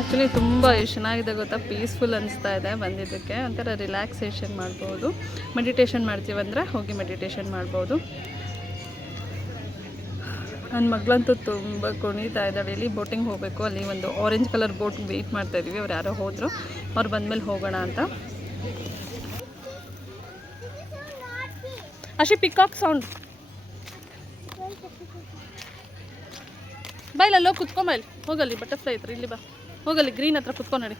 ಆ್ಯಕ್ಚುಲಿ ತುಂಬ ಚೆನ್ನಾಗಿದೆ ಗೊತ್ತಾ, ಪೀಸ್ಫುಲ್ ಅನಿಸ್ತಾ ಇದೆ ಬಂದಿದ್ದಕ್ಕೆ. ಒಂಥರ ರಿಲ್ಯಾಕ್ಸೇಷನ್ ಮಾಡ್ಬೋದು. ಮೆಡಿಟೇಷನ್ ಮಾಡ್ತೀವಂದರೆ ಹೋಗಿ ಮೆಡಿಟೇಷನ್ ಮಾಡ್ಬೋದು. ನನ್ನ ಮಗಳಂತೂ ತುಂಬ ಕುಣಿತಾ ಇದ್ದಾಳೆ. ಇಲ್ಲಿ ಬೋಟಿಂಗ್ ಹೋಗಬೇಕು. ಅಲ್ಲಿ ಒಂದು ಆರೆಂಜ್ ಕಲರ್ ಬೋಟ್ ವೆಯ್ಟ್ ಮಾಡ್ತಾಯಿದ್ವಿ. ಅವ್ರು ಯಾರೋ ಹೋದರು, ಅವ್ರು ಬಂದಮೇಲೆ ಹೋಗೋಣ ಅಂತ. ಅಶಿ ಪಿಕಾಕ್ ಸೌಂಡ್ ಬೈಲ್, ಅಲ್ಲೋ ಕುತ್ಕೊಂಬೈಲ್. ಹೋಗಲ್ಲಿ ಬಟರ್ಫ್ಲೈ ಹತ್ರ, ಇಲ್ಲಿ ಬಾ. ಹೋಗಲ್ಲಿ ಗ್ರೀನ್ ಹತ್ರ ಕುತ್ಕೊಂಡು ನೋಡಿ.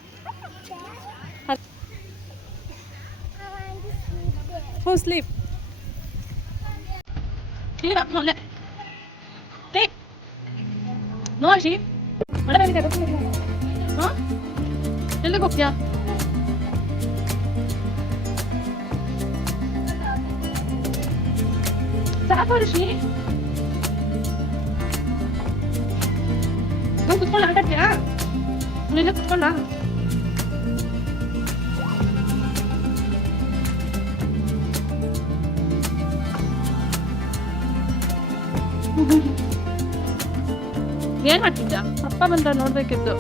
ಹ್ಞೂ, ಸ್ಲೀಪ್. ನೋ ಅಶಿ, ಹಾಂ ಎಲ್ಲಿಗೆ ಹೋಗ್ತೀಯಾ? ಸಾಕು ಅಶಿ, ಕುತ್ಕೊಂಡು ಆಟಾಡ್ತೀಯಾ? ನೀನೇ ಕುತ್ಕೊಂಡ. ಏನ್ ಮಾಡ್ತಿದ್ದ? ಅಪ್ಪ ಬಂದ ನೋಡ್ಬೇಕಿತ್ತು.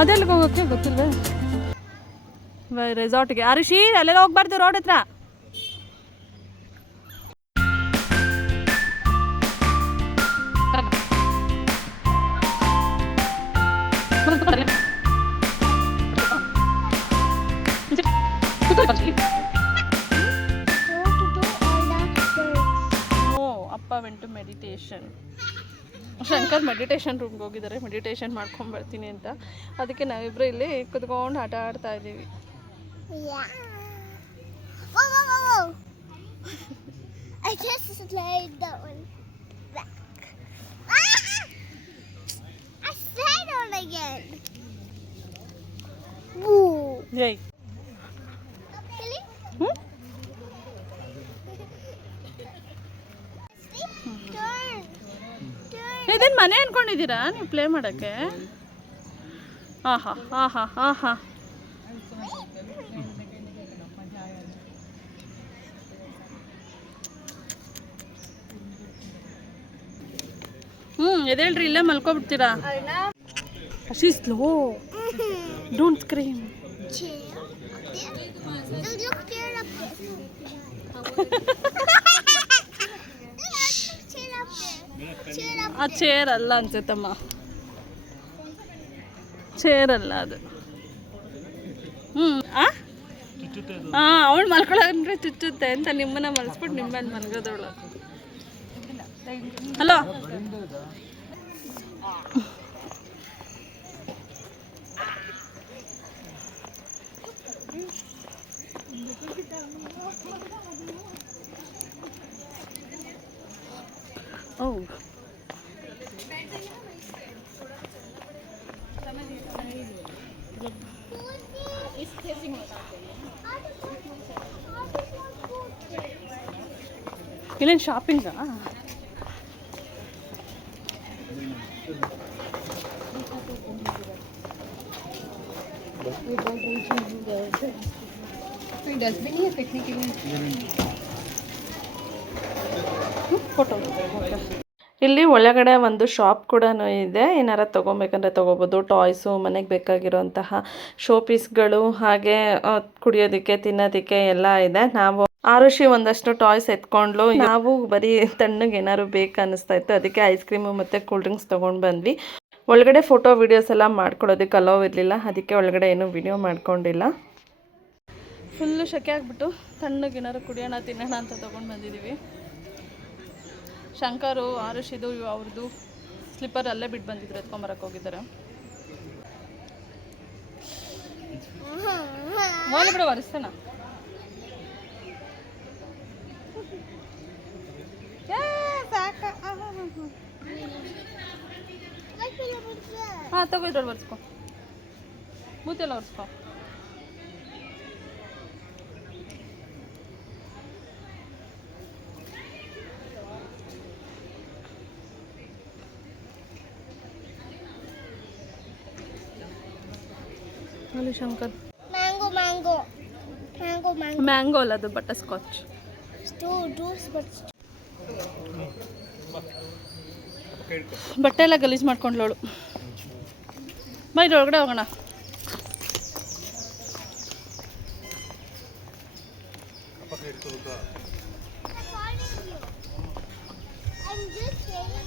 ಅದೆಲ್ಲಿಗೆ ಹೋಗೋಕ್ಕೆ ಗೊತ್ತಿಲ್ವೇ? ರೆಸಾರ್ಟ್ಗೆ. ಆರುಷಿ, ಅಲ್ಲೆಲ್ಲ ಹೋಗ್ಬಾರ್ದು ರೋಡ್ ಹತ್ರ. ಅಪ್ಪ ವೆಂಟು ಮೆಡಿಟೇಷನ್. ಶಂಕರ್ ಮೆಡಿಟೇಷನ್ ರೂಮ್ಗೆ ಹೋಗಿದ್ದಾರೆ, ಮೆಡಿಟೇಷನ್ ಮಾಡ್ಕೊಂಬರ್ತೀನಿ ಅಂತ. ಅದಕ್ಕೆ ನಾವಿಬ್ಬರು ಇಲ್ಲಿ ಕುತ್ಕೊಂಡು ಆಟ ಆಡ್ತಾ ಇದ್ದೀವಿ. I just slide that one back. I slide on again. Woo. ಜೈ. ಇದನ್ನು ಮನೆ ಅನ್ಕೊಂಡಿದ್ದೀರಾ ನೀವು ಪ್ಲೇ ಮಾಡೋಕ್ಕೆ? ಆಹಾ ಆಹಾ ಆಹಾ. ಎದೇಳ್ರಿ ಇಲ್ಲೇ ಮಲ್ಕೊಬಿಡ್ತೀರಾ. ಶಿ slow, don't scream. Chair up there. Look, chair up there. Chair up there. Chair up. ಆ ಚೇರ್ ಅಲ್ಲ ಅನ್ಸುತ್ತಮ್ಮ, ಚೇರ್ ಅಲ್ಲ ಅದು. ಅವಳು ಮಲ್ಕೊಳ್ಳೋದ್ರೆ ಚುಚ್ಚುತ್ತೆ ಅಂತ ನಿಮ್ಮನ್ನ ಮಲ್ಸ್ಬಿಟ್ಟು ನಿಮ್ಮಲ್ಲಿ ಮಲ್ಗೋದವಳು. ಹಲೋ, ಓ ಇಲ್ಲೇನು ಶಾಪಿಂಗಾ? ಫೋಟೋ. ಇಲ್ಲಿ ಒಳಗಡೆ ಒಂದು ಶಾಪ್ ಕೂಡ ಇದೆ. ಏನಾರ ತೊಗೊಬೇಕಂದ್ರೆ ತೊಗೋಬೋದು. ಟಾಯ್ಸು, ಮನೆಗೆ ಬೇಕಾಗಿರೋಂತಹ ಶೋ ಪೀಸ್ಗಳು, ಹಾಗೆ ಕುಡಿಯೋದಕ್ಕೆ ತಿನ್ನೋದಕ್ಕೆ ಎಲ್ಲ ಇದೆ. ನಾವು ಆರುಷಿ ಒಂದಷ್ಟು ಟಾಯ್ಸ್ ಎತ್ಕೊಂಡ್ಲು. ನಾವು ಬರೀ ತಣ್ಣಗೆ ಏನಾದ್ರು ಬೇಕು ಅನ್ನಿಸ್ತಾ ಇತ್ತು, ಅದಕ್ಕೆ ಐಸ್ ಕ್ರೀಮು ಮತ್ತು ಕೂಲ್ ಡ್ರಿಂಕ್ಸ್ ತೊಗೊಂಡು ಬಂದ್ವಿ. ಒಳಗಡೆ ಫೋಟೋ ವೀಡಿಯೋಸ್ ಎಲ್ಲ ಮಾಡ್ಕೊಳ್ಳೋದಕ್ಕೆ ಅಲೋವ್ ಇರಲಿಲ್ಲ, ಅದಕ್ಕೆ ಒಳಗಡೆ ಏನೂ ವಿಡಿಯೋ ಮಾಡ್ಕೊಂಡಿಲ್ಲ. ಫುಲ್ಲು ಶೆಕೆ ಆಗಿಬಿಟ್ಟು ತಣ್ಣಗೆ ಏನಾದ್ರು ಕುಡಿಯೋಣ ತಿನ್ನೋಣ ಅಂತ ತೊಗೊಂಡು ಬಂದಿದ್ದೀವಿ. ಶಂಕರು, ಆರುಷಿದು, ಅವ್ರದ್ದು ಸ್ಲಿಪ್ಪರ್ ಅಲ್ಲೇ ಬಿಟ್ಟು ಬಂದಿದ್ರು, ಎತ್ಕೊಂಬರಕ್ಕೆ ಹೋಗಿದ್ದಾರೆ. ಮೋಲಿ ಬಿಡು, ಒರೆಸ್ತಾನ. ಹಾಂ ತಗೋ, ಇದ್ರಲ್ಲಿ ಒರೆಸ್ಕೊ, ಮೂತೆಲ್ಲ ಒರೆಸ್ಕೊ. ಅಲ್ಲಿ Shankar Mango, mango. Mango, mango. Mango ಅಲ್ಲ, ಅದು ಬಟರ್ ಸ್ಕಾಚ್. ಬಟ್ಟೆ ಎಲ್ಲ ಗಲೀಜು ಮಾಡ್ಕೊಂಡ್ಲೋಳು. ಬಾ, ಇದ್ರೊಳಗಡೆ ಹೋಗೋಣ. I'm just saying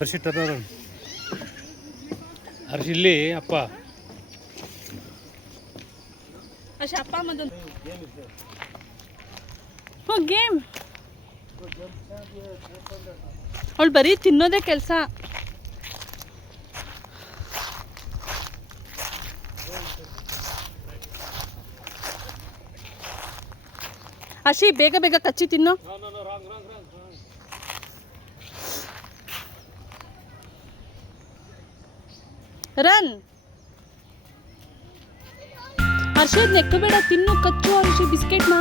ಹರ್ಷಿ ಟರ್ನರ್ ಹರ್ಷಿ ಇಲ್ಲಿ ಅಪ್ಪ ಅಷ್ಟೇ ಅಪ್ಪ ಅಮ್ಮದು. ಹ್ಞೂ, ಗೇಮ್. ಅವಳು ಬರೀ ತಿನ್ನೋದೇ ಕೆಲಸ. ಹರ್ಷಿ ಬೇಗ ಬೇಗ ಕಚ್ಚಿ ತಿನ್ನು. ರನ್. ಹರ್ಷದ್ ನೆಕ್ಕ ಬೇಡ, ತಿನ್ನು, ಕಚ್ಚು ಹರ್ಷಿ ಬಿಸ್ಕೆಟ್ನ.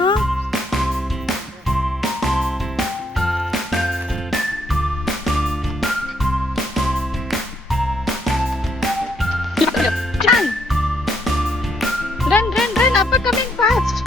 ರನ್ ರನ್ ರನ್, ಅಪ್ಪ ಕಮಿಂಗ್ ಫಾಸ್ಟ್.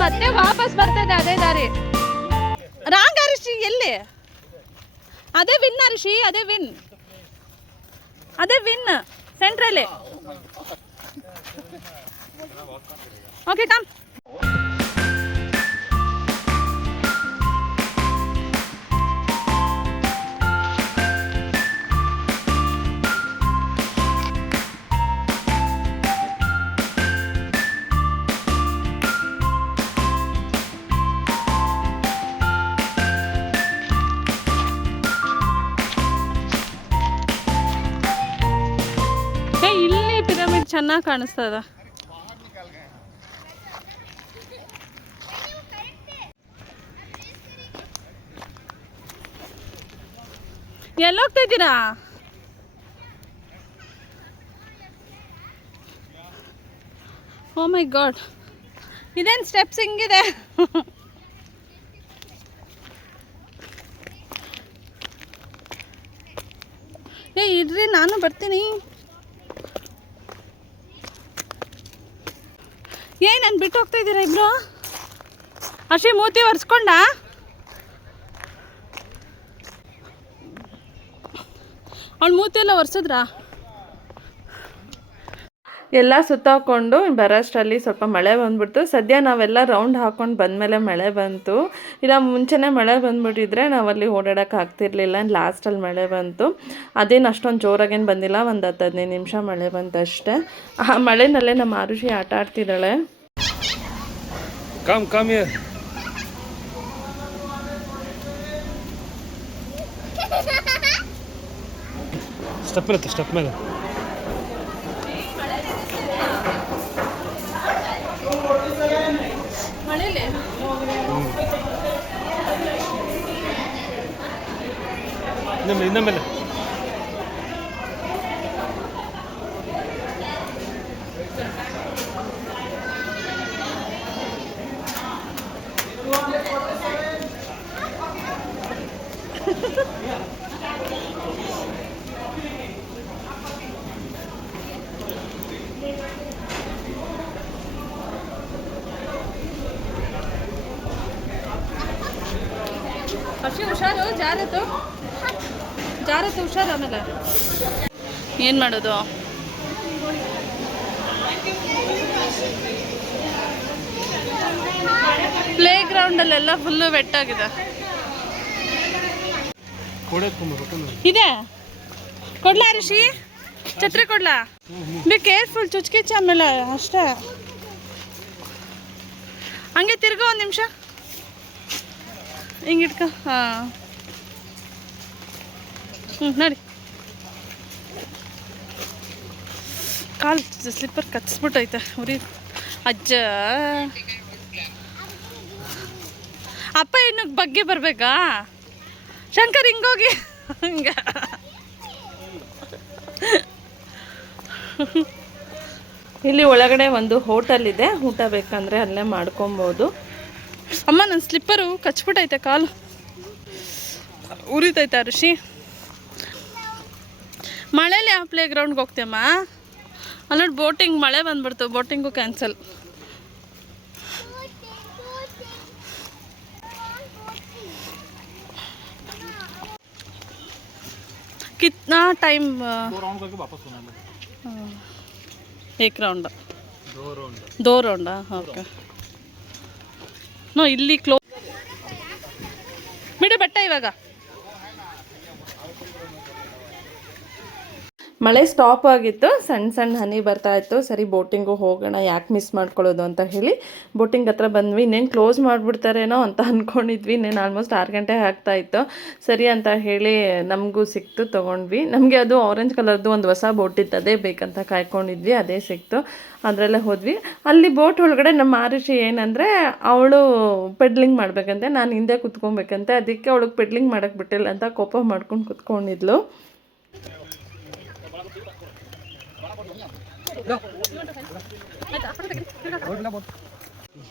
ಮತ್ತೆ ವಾಪಸ್ ಬರ್ತದೆ ಅದೇ ದಾರಿ. ರಾಂಗ್ ಹರ್ಷಿ, ಎಲ್ಲಿ? ಅದೇ ವಿನ್ ಹರ್ಷಿ, ಅದೇ ವಿನ್. ಅದೇ ವಿನ್ ಸೆಂಟ್ರಲ್ಲಿ. Okay come. ಇಲ್ಲಿ ಪಿರಮಿಡ್ ಚೆನ್ನಾಗಿ ಕಾಣಿಸ್ತದ. ಎಲ್ಲೋಗ್ತಾ ಇದ್ದೀರಾ? ಓ ಮೈ ಗಾಡ್, ಇದೇನು ಸ್ಟೆಪ್ಸ್ ಹಿಂಗಿದೆ? ಏ ಇಡ್ರಿ, ನಾನು ಬರ್ತೀನಿ. ಏಯ್, ನಾನು ಬಿಟ್ಟು ಹೋಗ್ತಾ ಇದ್ದೀರಾ ಇಬ್ರು? ಅಷ್ಟೇ ಮೂತಿ ಒರೆಸ್ಕೊಂಡ? ಅವಳು ಮೂತಿ ಎಲ್ಲ ಒರೆಸಿದ್ರಾ? ಎಲ್ಲ ಸುತ್ತಾಕೊಂಡು ಬರೋಷ್ಟರಲ್ಲಿ ಸ್ವಲ್ಪ ಮಳೆ ಬಂದ್ಬಿಡ್ತು. ಸದ್ಯ ನಾವೆಲ್ಲ ರೌಂಡ್ ಹಾಕ್ಕೊಂಡು ಬಂದಮೇಲೆ ಮಳೆ ಬಂತು. ಇಲ್ಲ ಮುಂಚೆನೇ ಮಳೆ ಬಂದುಬಿಟ್ಟಿದ್ರೆ ನಾವಲ್ಲಿ ಓಡಾಡೋಕೆ ಆಗ್ತಿರ್ಲಿಲ್ಲ. ಲಾಸ್ಟಲ್ಲಿ ಮಳೆ ಬಂತು. ಅದೇನು ಅಷ್ಟೊಂದು ಜೋರಾಗೇನು ಬಂದಿಲ್ಲ, ಒಂದು 10-15 ನಿಮಿಷ ಮಳೆ ಬಂತು ಅಷ್ಟೇ. ಆ ಮಳೆನಲ್ಲೇ ನಮ್ಮ ಆರುಷಿ ಆಟ ಆಡ್ತಿದ್ದಾಳೆ. Come here. ಸ್ಟೆಪ್ ಮೇಲೆ ಮಳೆಯಲ್ಲಿ ಇನ್ನ ಮೇಲೆ ಅಷ್ಟೇ. ಹುಷಾರು, ಜಾರತ್ತು ಹುಷಾರು. ಆಮೇಲೆ ಏನು ಮಾಡೋದು? ಪ್ಲೇ ಗ್ರೌಂಡಲ್ಲೆಲ್ಲ ಫುಲ್ಲು ವೆಟ್ಟಾಗಿದೆ. ಇದೆ ಕೊಡ್ಲಾ ಋಷಿ? ಛತ್ರಿ ಕೊಡ್ಲಾ? ಬಿ ಕೇರ್ಫುಲ್, ಚುಚ್ಕಿಚ್ಚ ಆಮೇಲೆ ಅಷ್ಟೇ. ಹಂಗೆ ತಿರ್ಗೋ ಒಂದು ನಿಮಿಷ, ಹಿಂಗೆ ಇಟ್ಕೊ. ಹಾಂ, ನೋಡಿ ಕಾಲು ಸ್ಲಿಪ್ಪರ್ ಕಚ್ಬಿಟ್ಟೈತೆ. ಉರಿ ಅಜ್ಜ. ಅಪ್ಪ ಇನ್ನು ಬಗ್ಗೆ ಬರಬೇಕಾ? ಶಂಕರ್ ಹಿಂಗೋಗಿ ಹಂಗ. ಇಲ್ಲಿ ಒಳಗಡೆ ಒಂದು ಹೋಟೆಲ್ ಇದೆ, ಊಟ ಬೇಕಂದರೆ ಅಲ್ಲೇ ಮಾಡ್ಕೊಬೋದು. ಅಮ್ಮ, ನನ್ನ ಸ್ಲಿಪ್ಪರು ಕಚ್ಬಿಟ್ಟೈತೆ, ಕಾಲು ಉರಿತೈತೆ ಋಷಿ. ಮಳೇಲಿ ಯಾವ ಪ್ಲೇ ಗ್ರೌಂಡ್ಗೆ ಹೋಗ್ತೀಯಮ್ಮ? ಅಲ್ಲಿ ನೋಡಿ ಬೋಟಿಂಗ್, ಮಳೆ ಬಂದ್ಬಿಡ್ತು, ಬೋಟಿಂಗು ಕ್ಯಾನ್ಸಲ್. कितना टाइम? 2 राउंड करके वापस होना है। 1 round 2 round 2 round okay no ಇಲ್ಲಿ ಕ್ಲೋಸ್ ಬಿಡು ಬೆಟ್ಟ ಇವಾಗ ಮಳೆ ಸ್ಟಾಪ್ ಆಗಿತ್ತು ಸಣ್ಣ ಸಣ್ಣ ಹನಿ ಬರ್ತಾ ಇತ್ತು ಸರಿ ಬೋಟಿಂಗು ಹೋಗೋಣ ಯಾಕೆ ಮಿಸ್ ಮಾಡ್ಕೊಳ್ಳೋದು ಅಂತ ಹೇಳಿ ಬೋಟಿಂಗ್ ಹತ್ರ ಬಂದ್ವಿ ಇನ್ನೇನು ಕ್ಲೋಸ್ ಮಾಡಿಬಿಡ್ತಾರೇನೋ ಅಂತ ಅಂದ್ಕೊಂಡಿದ್ವಿ ಇನ್ನೇನು ಆಲ್ಮೋಸ್ಟ್ 6 ಗಂಟೆ ಆಗ್ತಾ ಇತ್ತು ಸರಿ ಅಂತ ಹೇಳಿ ನಮಗೂ ಸಿಕ್ತು ತೊಗೊಂಡ್ವಿ ನಮಗೆ ಅದು ಆರೆಂಜ್ ಕಲರ್ದು ಒಂದು ಹೊಸ ಬೋಟ್ ಇತ್ತು ಅದೇ ಬೇಕಂತ ಕಾಯ್ಕೊಂಡಿದ್ವಿ ಅದೇ ಸಿಕ್ತು ಅದರಲ್ಲೇ ಹೋದ್ವಿ ಅಲ್ಲಿ ಬೋಟ್ ಒಳಗಡೆ ನಮ್ಮ ಆರುಷಿ ಏನಂದರೆ ಅವಳು ಪೆಡ್ಲಿಂಗ್ ಮಾಡಬೇಕಂತೆ ನಾನು ಹಿಂದೆ ಕುತ್ಕೊಬೇಕಂತೆ ಅದಕ್ಕೆ ಅವಳಿಗೆ ಪೆಡ್ಲಿಂಗ್ ಮಾಡೋಕ್ಕೆ ಬಿಟ್ಟಿಲ್ಲ ಅಂತ ಕೋಪ ಮಾಡ್ಕೊಂಡು ಕುತ್ಕೊಂಡಿದ್ಲು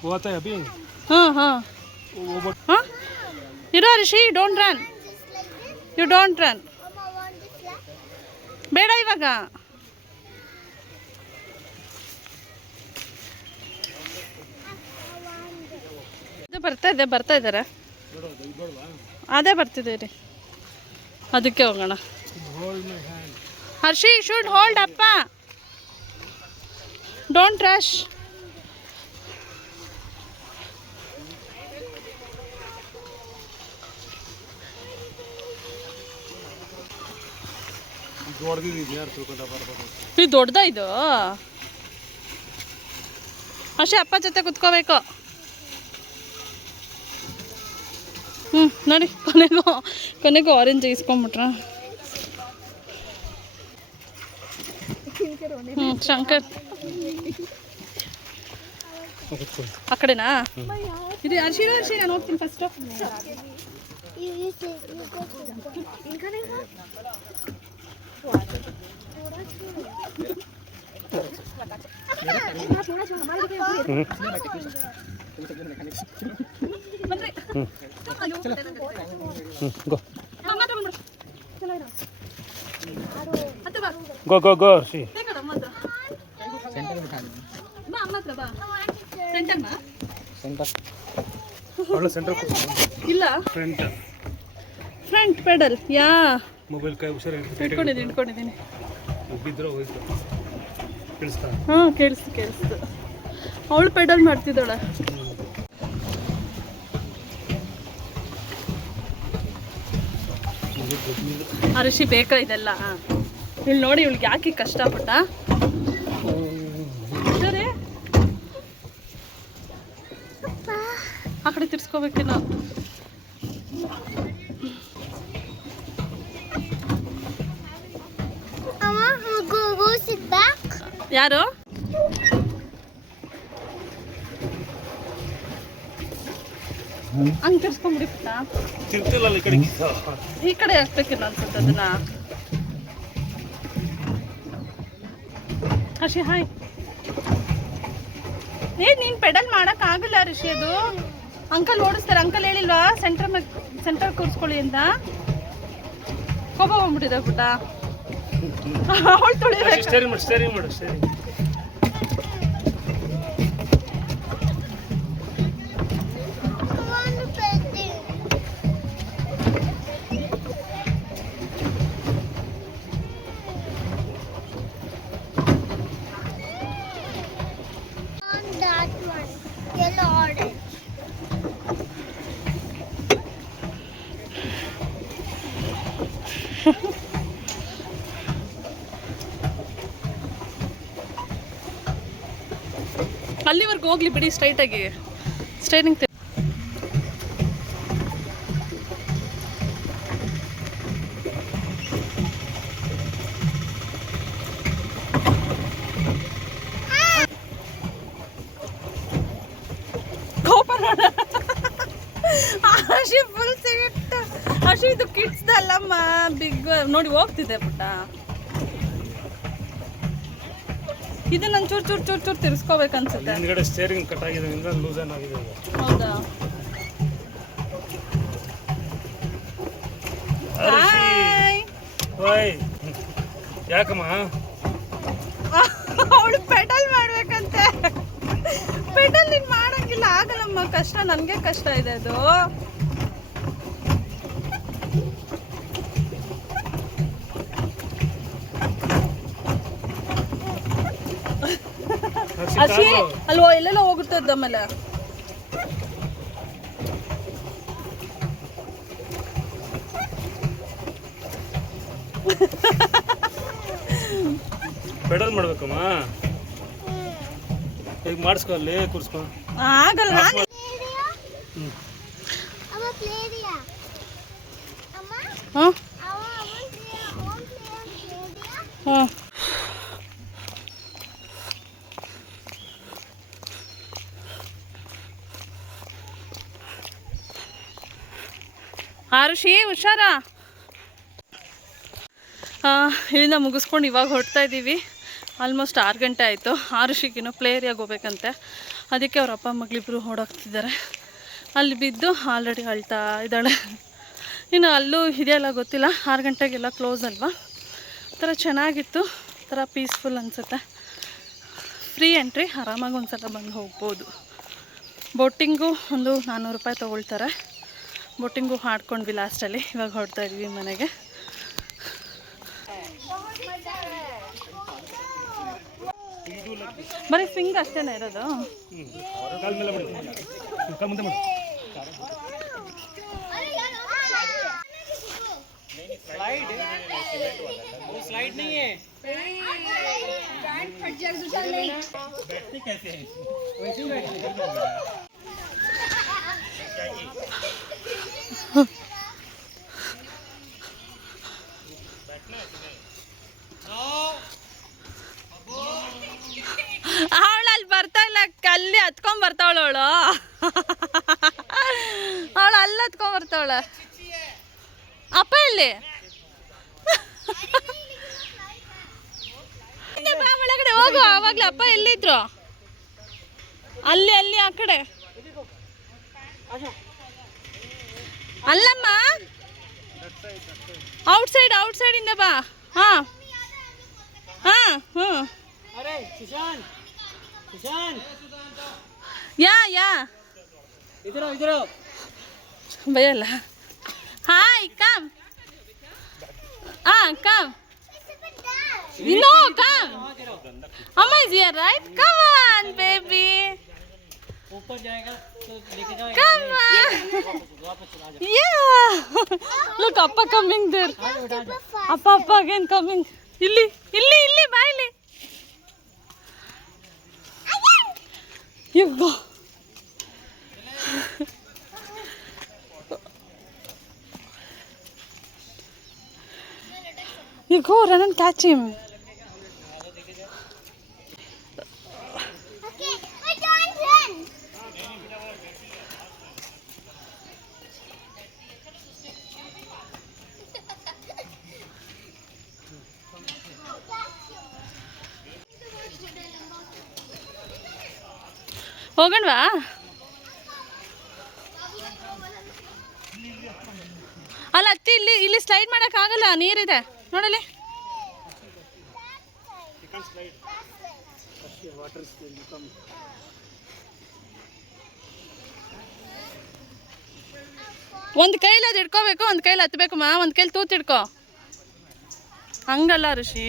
वो आता है अभी हाँ हाँ हाँ इरो Rishi don't run you don't run ಬೇಡ ಇವಾಗ ಬರ್ತಾ ಇದ್ದಾರೆ ಅದೇ ಬರ್ತಿದೆ ರೀ ಅದಕ್ಕೆ ಹೋಗೋಣ ಹರ್ಷಿ ಶುಡ್ ಹೋಲ್ಡ್ ಅಪ್ಪ, ಡೋಂಟ್ ರಶ್. ಇದು ದೊಡ್ಡದ ಇದು. ಅಷ್ಟೇ ಅಪ್ಪ ಜೊತೆ ಕುತ್ಕೋಬೇಕು. ನೋಡಿ ಕೊನೆಗೂ ಆರೆಂಜ್ ಇಸ್ಕೊಂಬಿಟ್ರ. ಶಂಕರ್ ಆ ಕಡೆನಾ ಇದು. ಹರ್ಷಿ ನಾನು ಹೋಗ್ತೀನಿ ಫಸ್ಟ್. ಗೋ ಹರ್ಷಿ. ಇಲ್ಲ ಫ್ರಂಟ್ ಪೆಡಲ್. ಯಾ ಮೊಬೈಲ್ ಕೈ ಇಟ್ಕೊಂಡಿದ್ದೀನಿ. ಕೇಳಿಸ್ತಾ? ಹಾಂ ಕೇಳಿಸ್ತು. ಅವಳು ಪೆಡಲ್ ಮಾಡ್ತಿದ್ದಾಳೆ. ಹರ್ಷಿ ಬೇಕಾ ಇದೆಲ್ಲ? ಇಲ್ಲಿ ನೋಡಿ ಇವಳಿಗೆ ಯಾಕೆ ಕಷ್ಟಪಟ್ಟ. ಸರಿ ಆ ಕಡೆ ತಿರ್ಸ್ಕೋಬೇಕೇನೋ. ಯಾರು? ಹಂಗೆ ತಿರ್ಸ್ಕೊಂಬಿಡಿ ಪುಟ್ಟ. ಈ ಕಡೆ ಹಾಕ್ಬೇಕಿಲ್ಲ ಅನ್ಸುತ್ತೆ ಅದನ್ನ. Hershey hi. ನೀನು ಪೆಡಲ್ ಮಾಡೋಕ್ಕಾಗಲ್ಲ ಋಷಿ. ಅದು ಅಂಕಲ್ ಓಡಿಸ್ತಾರೆ. ಅಂಕಲ್ ಹೇಳಿಲ್ವಾ ಸೆಂಟರ್ ಕೂರಿಸ್ಕೊಳ್ಳಿ ಅಂತ? ಕೋಪ ಬಂದ್ಬಿಟ್ಟಿದೆ ಪುಟ್ಟ. ಅವಳು ತೊಳಿಬೇಕು. ಅಲ್ಲಿವರೆಗೂ ಹೋಗ್ಲಿ ಬಿಡಿ. ಸ್ಟ್ರೈಟಾಗಿ ಸ್ಟ್ರೈನಿಂಗ್. ಹರ್ಷಿ ಫುಲ್ ಸಿಟ್. ಹರ್ಷಿ ಇದು ಕಿಡ್ಸ್ದಲ್ಲಮ್ಮ, ಬಿಗ್ ನೋಡಿ ಹೋಗ್ತಿದೆ ಪುಟ್ಟ. ಇದು ನಾನು ಚೂರು ತಿರ್ಸ್ಕೋಬೇಕನ್ಸುತ್ತೆ. ಹಿಂದ್ಗಡೆ ಸ್ಟೇರಿಂಗ್ ಕಟ್ ಆಗಿದೆ, ಲೂಸನ್ ಆಗಿದೆ. ಹೌದಾ? ಯಾಕಮ್ಮ? ಅವಳು ಪೆಡಲ್ ಮಾಡ್ಬೇಕಂತೆ. ಪೆಡಲ್ ನೀನು ಮಾಡೋಂಗಿಲ್ಲ, ಆಗಲ್ಲಮ್ಮ. ಕಷ್ಟ, ನನಗೆ ಕಷ್ಟ ಇದೆ ಅದು. ಹರ್ಷಿ ಅಲ್ವಾ ಎಲ್ಲೆಲ್ಲ ಹೋಗುತ್ತದೆ ಆಮೇಲೆ. ಪೆಡಲ್ ಮಾಡ್ಬೇಕಮ್ಮ. ಈಗ ಮಾಡಿಸ್ಕೊ, ಅಲ್ಲಿ ಕೂರಿಸ್ಕೊ. ಆಗಲ್ಲ. ಹಾಂ ಹಾಂ. ಆರುಷಿ ಹುಷಾರ. ಇಲ್ಲಿಂದ ಮುಗಿಸ್ಕೊಂಡು ಇವಾಗ ಹೊರಡ್ತಾ ಇದ್ದೀವಿ. ಆಲ್ಮೋಸ್ಟ್ 6 ಗಂಟೆ ಆಯಿತು. ಆರುಷಿಗಿನ್ನೂ ಪ್ಲೇ ಏರಿಯಾಗೆ ಹೋಗ್ಬೇಕಂತೆ. ಅದಕ್ಕೆ ಅವ್ರ ಅಪ್ಪ ಮಗಳಿಬ್ಬರು ಓಡಾಗ್ತಿದ್ದಾರೆ. ಅಲ್ಲಿ ಬಿದ್ದು ಆಲ್ರೆಡಿ ಅಳ್ತಾ ಇದ್ದಾಳೆ. ಇನ್ನು ಅಲ್ಲೂ ಇದೆಯಲ್ಲ ಗೊತ್ತಿಲ್ಲ, 6 ಗಂಟೆಗೆಲ್ಲ ಕ್ಲೋಸ್ ಅಲ್ವಾ. ಥರ ಚೆನ್ನಾಗಿತ್ತು, ಥರ ಪೀಸ್ಫುಲ್ ಅನಿಸುತ್ತೆ. ಫ್ರೀ ಎಂಟ್ರಿ, ಆರಾಮಾಗಿ ಒಂದು ಸಲ ಬಂದು ಹೋಗ್ಬೋದು. ಬೋಟಿಂಗು ಒಂದು 400 ರೂಪಾಯಿ ತೊಗೊಳ್ತಾರೆ. ಬೋಟಿಂಗು ಆಡ್ಕೊಂಡ್ವಿ ಲಾಸ್ಟಲ್ಲಿ. ಇವಾಗ ಹೊರಡ್ತಾ ಇದ್ವಿ ಮನೆಗೆ. ಬರೀ ಸ್ವಿಂಗ್ ಅಷ್ಟೇನ ಇರೋದು? ಕಾಲ್ ಮೇಲೆ ಬಿಡು, ಕಾಲ್ ಮುಂದೆ ಮಾಡು. स्लाइड नहीं है, बैठते कैसे हैं वैसे ही बैठते ಅವಳು ಅಲ್ಲಿ ಬರ್ತಾ ಇಲ್ಲ, ಅಲ್ಲಿ ಹತ್ಕೊಂಡ್ ಬರ್ತಾವಳು ಅವಳು. ಅವಳು ಅಲ್ಲಿ ಹತ್ಕೊಂಡ್ ಬರ್ತಾವಳ. ಅಪ್ಪ ಇಲ್ಲಿ ಒಳಗಡೆ ಹೋಗು. ಆವಾಗ್ಲೇ ಅಪ್ಪ ಎಲ್ಲಿದ್ರು? ಅಲ್ಲಿ ಅಲ್ಲಿ ಆ ಕಡೆ ಅಲ್ಲಮ್ಮ, ಔಟ್ಸೈಡ್ ಔಟ್ಸೈಡ್ ಇಂದ ಬಾ. ಹಾ ಹಾ ಹ್ಞೂ ಯಾ ಭಯಲ್ಲ. Hi come. Come. No, come. Amma is here, right? Come on, baby. ऊपर जाएगा तो लेके जाओ. Come on. Yeah. Look, Appa coming there. Appa again coming. Illi, bye illi. You go. You go, run and catch him. Okay, I don't run. ಹೋಗಣ್ವಾ? ಅಲ್ಲ ಅತ್ತಿ, ಇಲ್ಲಿ slide ಮಾಡೋಕ್ಕಾಗಲ್ಲ, ನೀರಿದೆ ನೋಡಲಿ. ಒಂದು ಕೈಲಿ ಅದು ಹಿಡ್ಕೋಬೇಕು, ಒಂದು ಕೈಲಿ ಹತ್ಬೇಕಮ್ಮ, ಒಂದು ಕೈಲಿ ತೂತ್ ಹಿಡ್ಕೋ. ಹಂಗಲ್ಲ ಋಷಿ.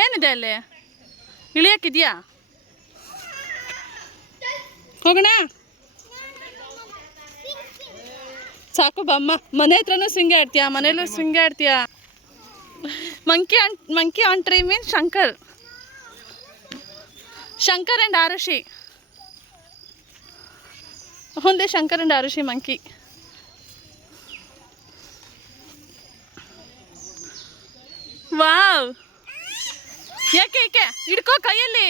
ಏನಿದೆ ಅಲ್ಲಿ? ಇಳಿಯಕ್ಕಿದ್ಯಾ? ಹೋಗೋಣ. ಸಾಕು ಬಮ್ಮ. ಮನೆ ಹತ್ರನೂ ಸ್ವಿಂಗ್ ಆಡ್ತೀಯಾ, ಮನೇಲೂ ಸ್ವಿಂಗ್ ಆಡ್ತೀಯಾ? Monkey on tree means Shankar and Arushi. ಒಂದೇ Shankar and Arushi monkey. Wow, ಯಾಕೆ ಹಿಡ್ಕೋ ಕೈಯಲ್ಲಿ.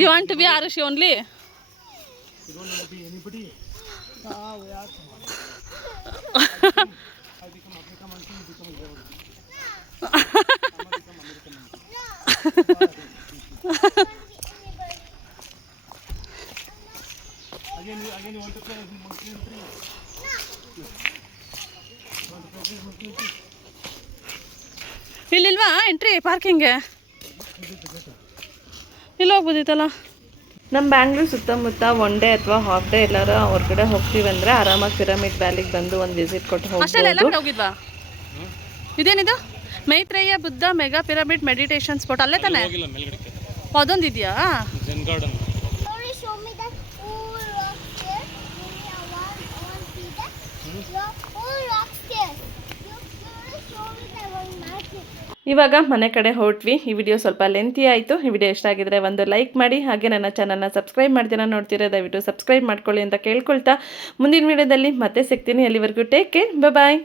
You want to be Arushi only? You don't want to be anybody? I become African monkey, you become a girl. I become American monkey. Again you want to play monkey and tree? You want to play monkey and tree? ಇಲ್ಲಿಲ್ವಾ entry ಪಾರ್ಕಿಂಗ್ಗೆ? ಇಲ್ಲಿ ಹೋಗ್ಬೋದಿತ್ತಲ್ಲ. ನಮ್ಮ ಬ್ಯಾಂಗ್ಳೂರ್ ಸುತ್ತಮುತ್ತ one day ಅಥವಾ half day ಎಲ್ಲಾರ ಹೊರಗಡೆ ಹೋಗ್ತೀವಂದ್ರೆ ಆರಾಮಾಗಿ ಪಿರಮಿಡ್ ವ್ಯಾಲಿಗೆ ಬಂದು ಒಂದು ವಿಸಿಟ್ ಕೊಟ್ಟು ಹೋಗ್ಬೋದು. ಹೋಗಿದ್ವಾ? ಇದೇನಿದು? Maitreya Buddha mega pyramid meditation spot ಅಲ್ಲೇ ತಾನೆ? ಅದೊಂದು ಇದೆಯಾ? Zen garden. Sorry, show me that all rocks there. Maybe I want to see that. All rocks there. You show me that one magic. ಇವಾಗ ಮನೆ ಕಡೆ ಹೊರಟ್ವಿ. ಈ ವಿಡಿಯೋ ಸ್ವಲ್ಪ ಲೆಂತಿ ಆಯಿತು. ಈ ವಿಡಿಯೋ ಇಷ್ಟ ಆಗಿದ್ರೆ ಒಂದು ಲೈಕ್ ಮಾಡಿ, ಹಾಗೆ ನನ್ನ ಚಾನಲ್ನ ಸಬ್ಸ್ಕ್ರೈಬ್ ಮಾಡ್ತೀರಾ ನೋಡ್ತೀರಾ ದಯವಿಟ್ಟು ಸಬ್ಸ್ಕ್ರೈಬ್ ಮಾಡ್ಕೊಳ್ಳಿ ಅಂತ ಕೇಳ್ಕೊಳ್ತಾ ಮುಂದಿನ ವಿಡಿಯೋದಲ್ಲಿ ಮತ್ತೆ ಸಿಗ್ತೀನಿ. ಅಲ್ಲಿವರೆಗೂ ಟೇಕ್ ಕೇರ್, ಬಾಯ್.